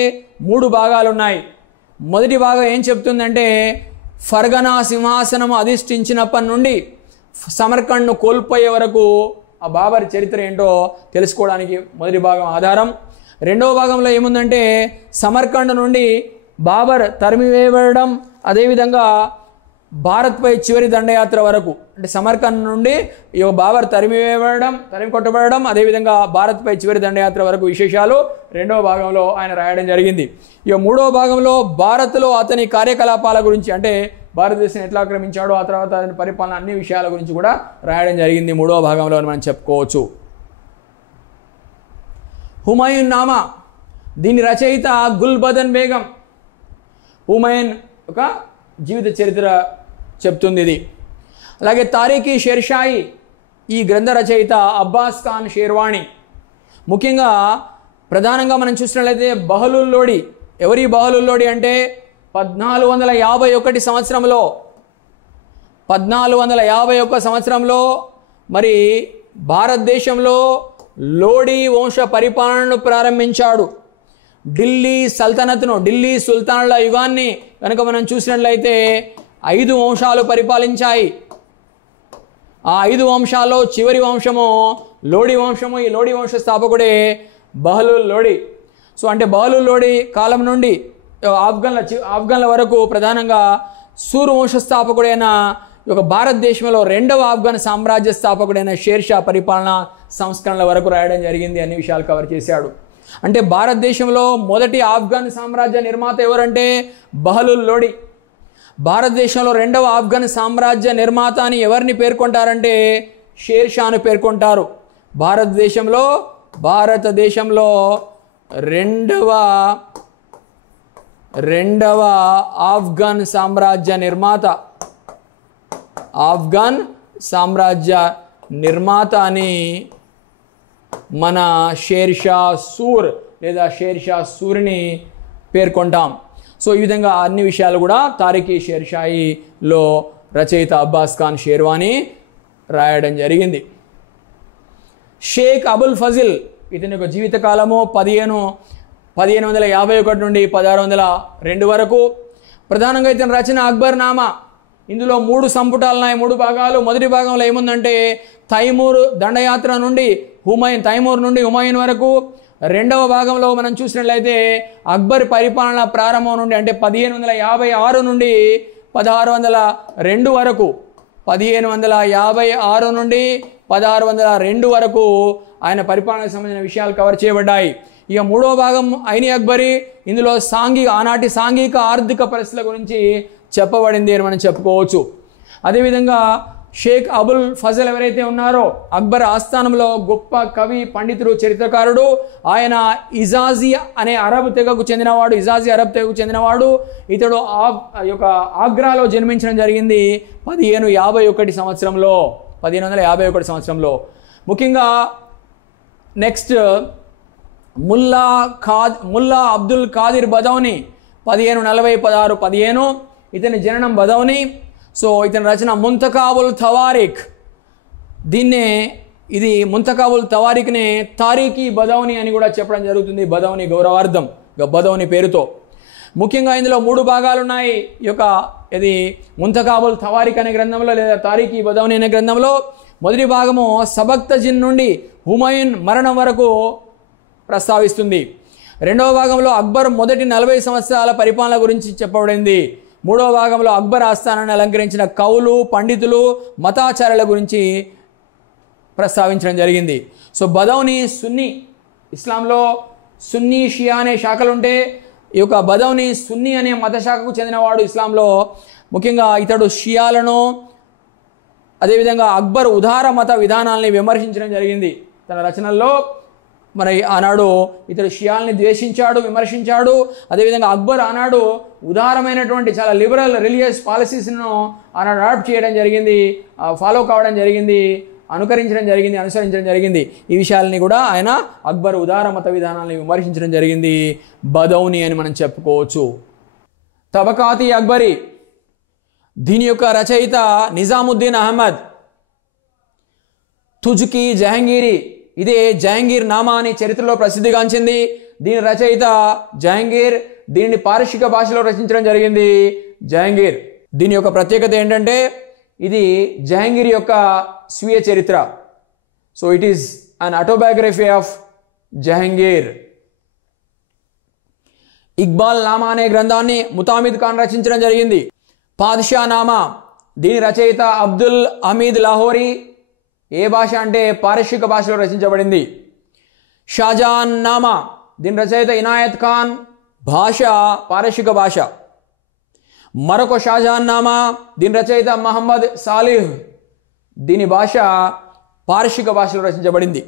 3 భాగాలు ఉన్నాయి. మొదటి భాగం ఏం చెప్తుందంటే, ఫర్గనా సింహాసనం అధిష్ఠించినప్పటి నుండి సమర్కండ్ను కోల్పోయే వరకు ఆ బాబర్ చరిత్ర ఏంటో తెలుసుకోవడానికి మొదటి భాగం ఆధారం. రెండవ భాగంలో ఏముందంటే, సమర్కండ్ నుండి బాబర్ తరిమివేయబడడం, అదేవిధంగా భారత్పై చివరి దండయాత్ర వరకు, అంటే సమర్కండ్ నుండి బాబర్ తరిమి కొట్టబడడం, అదేవిధంగా భారత్పై చివరి దండయాత్ర వరకు విశేషాలు రెండవ భాగంలో ఆయన రాయడం జరిగింది. ఇక మూడవ భాగంలో భారత్లో అతని కార్యకలాపాల గురించి, అంటే భారతదేశం ఎట్లా ఆక్రమించాడో ఆ తర్వాత అతని పరిపాలన అన్ని విషయాల గురించి కూడా రాయడం జరిగింది మూడవ భాగంలో అని మనం చెప్పుకోవచ్చు. హుమాయూన్ నామా, దీని రచయిత గుల్బదన్ బేగం. హుమాయూన్ ఒక జీవిత చరిత్ర చెప్తుంది ఇది. అలాగే తారీఖీ షేర్షాయి, ఈ గ్రంథ రచయిత అబ్బాస్ ఖాన్ షేర్వాణి. ముఖ్యంగా ప్రధానంగా మనం చూసినట్లయితే బహలుల్ లోడి. ఎవరి బహలుల్ లోడి అంటే 1451 సంవత్సరంలో 1451 సంవత్సరంలో మరి భారతదేశంలో లోడీ వంశ పరిపాలనను ప్రారంభించాడు. ఢిల్లీ సల్తనత్ను, ఢిల్లీ సుల్తానుల యుగాన్ని కనుక మనం చూసినట్లయితే 5 వంశాలు పరిపాలించాయి. ఆ 5 వంశాల్లో చివరి వంశము లోడీ వంశము. ఈ లోడీ వంశ స్థాపకుడే బహలుల్ లోడి. సో అంటే బహలుల్ లోడి కాలం నుండి ఆఫ్ఘన్ల వరకు ప్రధానంగా సూర్ వంశ స్థాపకుడైన ఒక భారతదేశంలో 2వ ఆఫ్ఘన్ సామ్రాజ్య స్థాపకుడైన షేర్షా పరిపాలన సంస్కరణల వరకు రాయడం జరిగింది. అన్ని విషయాలు కవర్ చేశాడు. అంటే భారతదేశంలో మొదటి ఆఫ్ఘన్ సామ్రాజ్య నిర్మాత ఎవరంటే బహలుల్ లోడి. భారతదేశంలో రెండవ ఆఫ్ఘన్ సామ్రాజ్య నిర్మాత అని ఎవరిని పేర్కొంటారంటే షేర్ షాను పేర్కొంటారు. భారతదేశంలో రెండవ ఆఫ్ఘన్ సామ్రాజ్య నిర్మాత అని మన షేర్ షా సూర్ లేదా షేర్ షా సూరిని పేర్కొంటాం. సో ఈ విధంగా అన్ని విషయాలు కూడా తారిఖీ షేర్ షాయిలో రచయిత అబ్బాస్ ఖాన్ షేర్వానీ రాయడం జరిగింది. షేక్ అబుల్ ఫజిల్, ఇతని యొక్క జీవితకాలము 1551 నుండి 1602 వరకు. ప్రధానంగా ఇతని రచన అక్బర్ నామా. ఇందులో 3 సంపుటాలు ఉన్నాయి, 3 భాగాలు. మొదటి భాగంలో ఏముందంటే తైమూర్ దండయాత్ర నుండి తైమూర్ నుండి హుమాయూన్ వరకు. రెండవ భాగంలో మనం చూసినట్లయితే అక్బర్ పరిపాలన ప్రారంభం నుండి అంటే 1556 నుండి 1602 వరకు. 1556 నుండి 1602 వరకు ఆయన పరిపాలనకు సంబంధించిన విషయాలు కవర్ చేయబడ్డాయి. ఇక మూడవ భాగం ఐని అక్బరీ. ఇందులో ఆనాటి సాంఘిక ఆర్థిక పరిస్థితుల గురించి చెప్పబడింది అని మనం చెప్పుకోవచ్చు. అదేవిధంగా షేక్ అబుల్ ఫజల్ ఎవరైతే ఉన్నారో అక్బర్ ఆస్థానంలో గొప్ప కవి, పండితుడు, చరిత్రకారుడు. ఆయన ఇజాజీ అనే అరబ్ తెగకు చెందినవాడు. ఇతడు ఆగ్రాలో జన్మించడం జరిగింది 1551 సంవత్సరంలో. ముఖ్యంగా నెక్స్ట్ ముల్లా అబ్దుల్ ఖాదిర్ బదౌని 1540-1615. ఇతని జననం బదౌని. సో ఇతని రచన ముంతకాబుల్ తవారిక్. ఇది ముంతకాబుల్ తవారిక్నే తారీఖీ బదౌని అని కూడా చెప్పడం జరుగుతుంది. బదౌని గౌరవార్థం బదౌని పేరుతో. ముఖ్యంగా ఇందులో 3 భాగాలు ఉన్నాయి. ఇది ముంతకాబుల్ తవారిక్ అనే గ్రంథంలో లేదా తారీఖీ బదౌని అనే గ్రంథంలో మొదటి భాగము సబక్తజిన్ నుండి హుమాయూన్ మరణం వరకు ప్రస్తావిస్తుంది. రెండవ భాగంలో అక్బర్ మొదటి 40 సంవత్సరాల పరిపాలన గురించి చెప్పబడింది. మూడవ భాగంలో అక్బర్ ఆస్థానాన్ని అలంకరించిన కవులు, పండితులు, మతాచార్యుల గురించి ప్రస్తావించడం జరిగింది. సో బదౌని సున్నీ. ఇస్లాంలో సున్నీ, షియా అనే శాఖలు ఉంటే ఈ యొక్క బదౌని సున్నీ అనే మత శాఖకు చెందినవాడు. ఇస్లాంలో ముఖ్యంగా ఇతడు షియాలను అదేవిధంగా అక్బర్ ఉదార మత విధానాల్ని విమర్శించడం జరిగింది తన రచనల్లో. మరి ఆనాడు ఇతడు షియాల్ని ద్వేషించాడు, విమర్శించాడు. అదేవిధంగా అక్బర్ ఆనాడు ఉదారమైనటువంటి చాలా లిబరల్ రిలీజియస్ పాలసీస్ను ఆనాడు అడాప్ట్ చేయడం జరిగింది, ఫాలో కావడం జరిగింది, అనుసరించడం జరిగింది. ఈ విషయాలని కూడా ఆయన అక్బర్ ఉదార మత విధానాన్ని విమర్శించడం జరిగింది. బదౌని అని మనం చెప్పుకోవచ్చు. తబకాతి అక్బరీ. దీని యొక్క రచయిత నిజాముద్దీన్ అహ్మద్. తుజ్కి జహంగీరీ. ఇదే జహంగీర్ నామా అని చరిత్రలో ప్రసిద్ధిగాంచింది. దీని రచయిత జహంగీర్. దీనిని పారశిక భాషలో రచించడం జరిగింది జహంగీర్. దీని యొక్క ప్రత్యేకత ఏంటంటే ఇది జహంగీర్ యొక్క స్వీయ చరిత్ర. So it is an autobiography of Jahangir. Iqbal Nama అనే గ్రంథాన్ని ముతామిద్ ఖాన్ రచించడం జరిగింది. పాద్షా నామా. దీని రచయిత అబ్దుల్ హమీద్ లాహోరీ. ఏ భాష అంటే పారశిక భాషలో రచించబడింది. షాజహాన్ నామా. దీని రచయిత ఇనాయత్ ఖాన్. భాష పారశిక భాష. మరొక షాజహాన్ నామా. దీని రచయిత మహమ్మద్ సాలిహ్. దీని భాష పారశిక భాషలో రచించబడింది.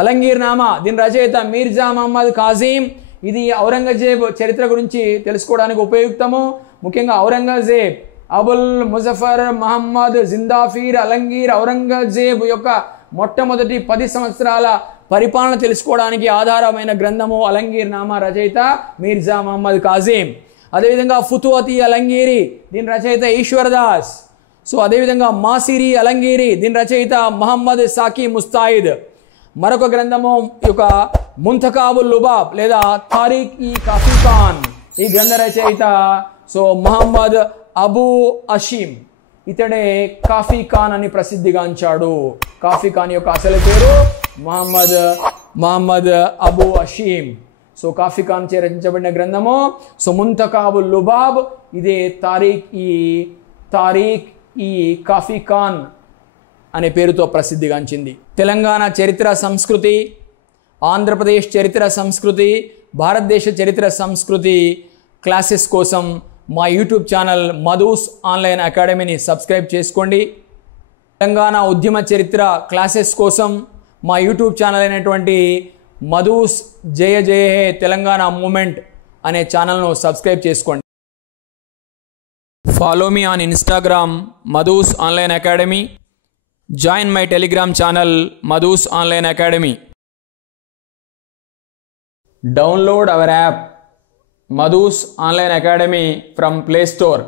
అలంగీర్ నామా. దీని రచయిత మీర్జా మహమ్మద్ కాజీం. ఇది ఔరంగజేబ్ చరిత్ర గురించి తెలుసుకోవడానికి ఉపయుక్తము. ముఖ్యంగా ఔరంగజేబ్, అబుల్ ముజఫర్, మహమ్మద్, జిందాఫీర్, అలంగీర్, ఔరంగజేబ్ యొక్క మొట్టమొదటి 10 సంవత్సరాల పరిపాలన తెలుసుకోవడానికి ఆధారమైన గ్రంథము అలంగీర్ నామా. రచయిత మీర్జా మహమ్మద్ కాజీం. అదేవిధంగా ఫుతువతి అలంగీరి. దీని రచయిత ఈశ్వర్దాస్. సో అదేవిధంగా మాసిరి అలంగీరి. దీని రచయిత మహమ్మద్ సాకి ముస్తాయిద్. మరొక గ్రంథము యొక్క ముంతకాబుల్ లుబాబ్ లేదా తారిక్ ఈ కాఫీ ఖాన్. ఈ గ్రంథ రచయిత మహమ్మద్ అబూ అషీం. ఇతడే కాఫీ ఖాన్ అని ప్రసిద్ధిగాంచాడు. కాఫీ ఖాన్ యొక్క అసలు పేరు మహమ్మద్ అబూ అషీం. సో కాఫీ ఖాన్ చే రచించబడిన గ్రంథము ముంతకాబుల్ లుబాబ్. ఇదే తారీఖ్ ఈ కాఫీ ఖాన్ అనే పేరుతో ప్రసిద్ధిగాంచింది. తెలంగాణ చరిత్ర, సంస్కృతి, ఆంధ్రప్రదేశ్ చరిత్ర సంస్కృతి, భారతదేశ చరిత్ర సంస్కృతి క్లాసెస్ కోసం మా YouTube channel Madhu's online అకాడమీని subscribe చేసుకోండి. తెలంగాణ ఉద్యమ చరిత్ర క్లాసెస్ కోసం మా యూట్యూబ్ ఛానల్ అయినటువంటి మధూస్ జయ జయ హే తెలంగాణ మూమెంట్ అనే ఛానల్ను సబ్స్క్రైబ్ చేసుకోండి. Follow me on Instagram Madhu's online academy. Join my Telegram channel Madhu's online academy. Download our app Madhus Online Academy from Play Store.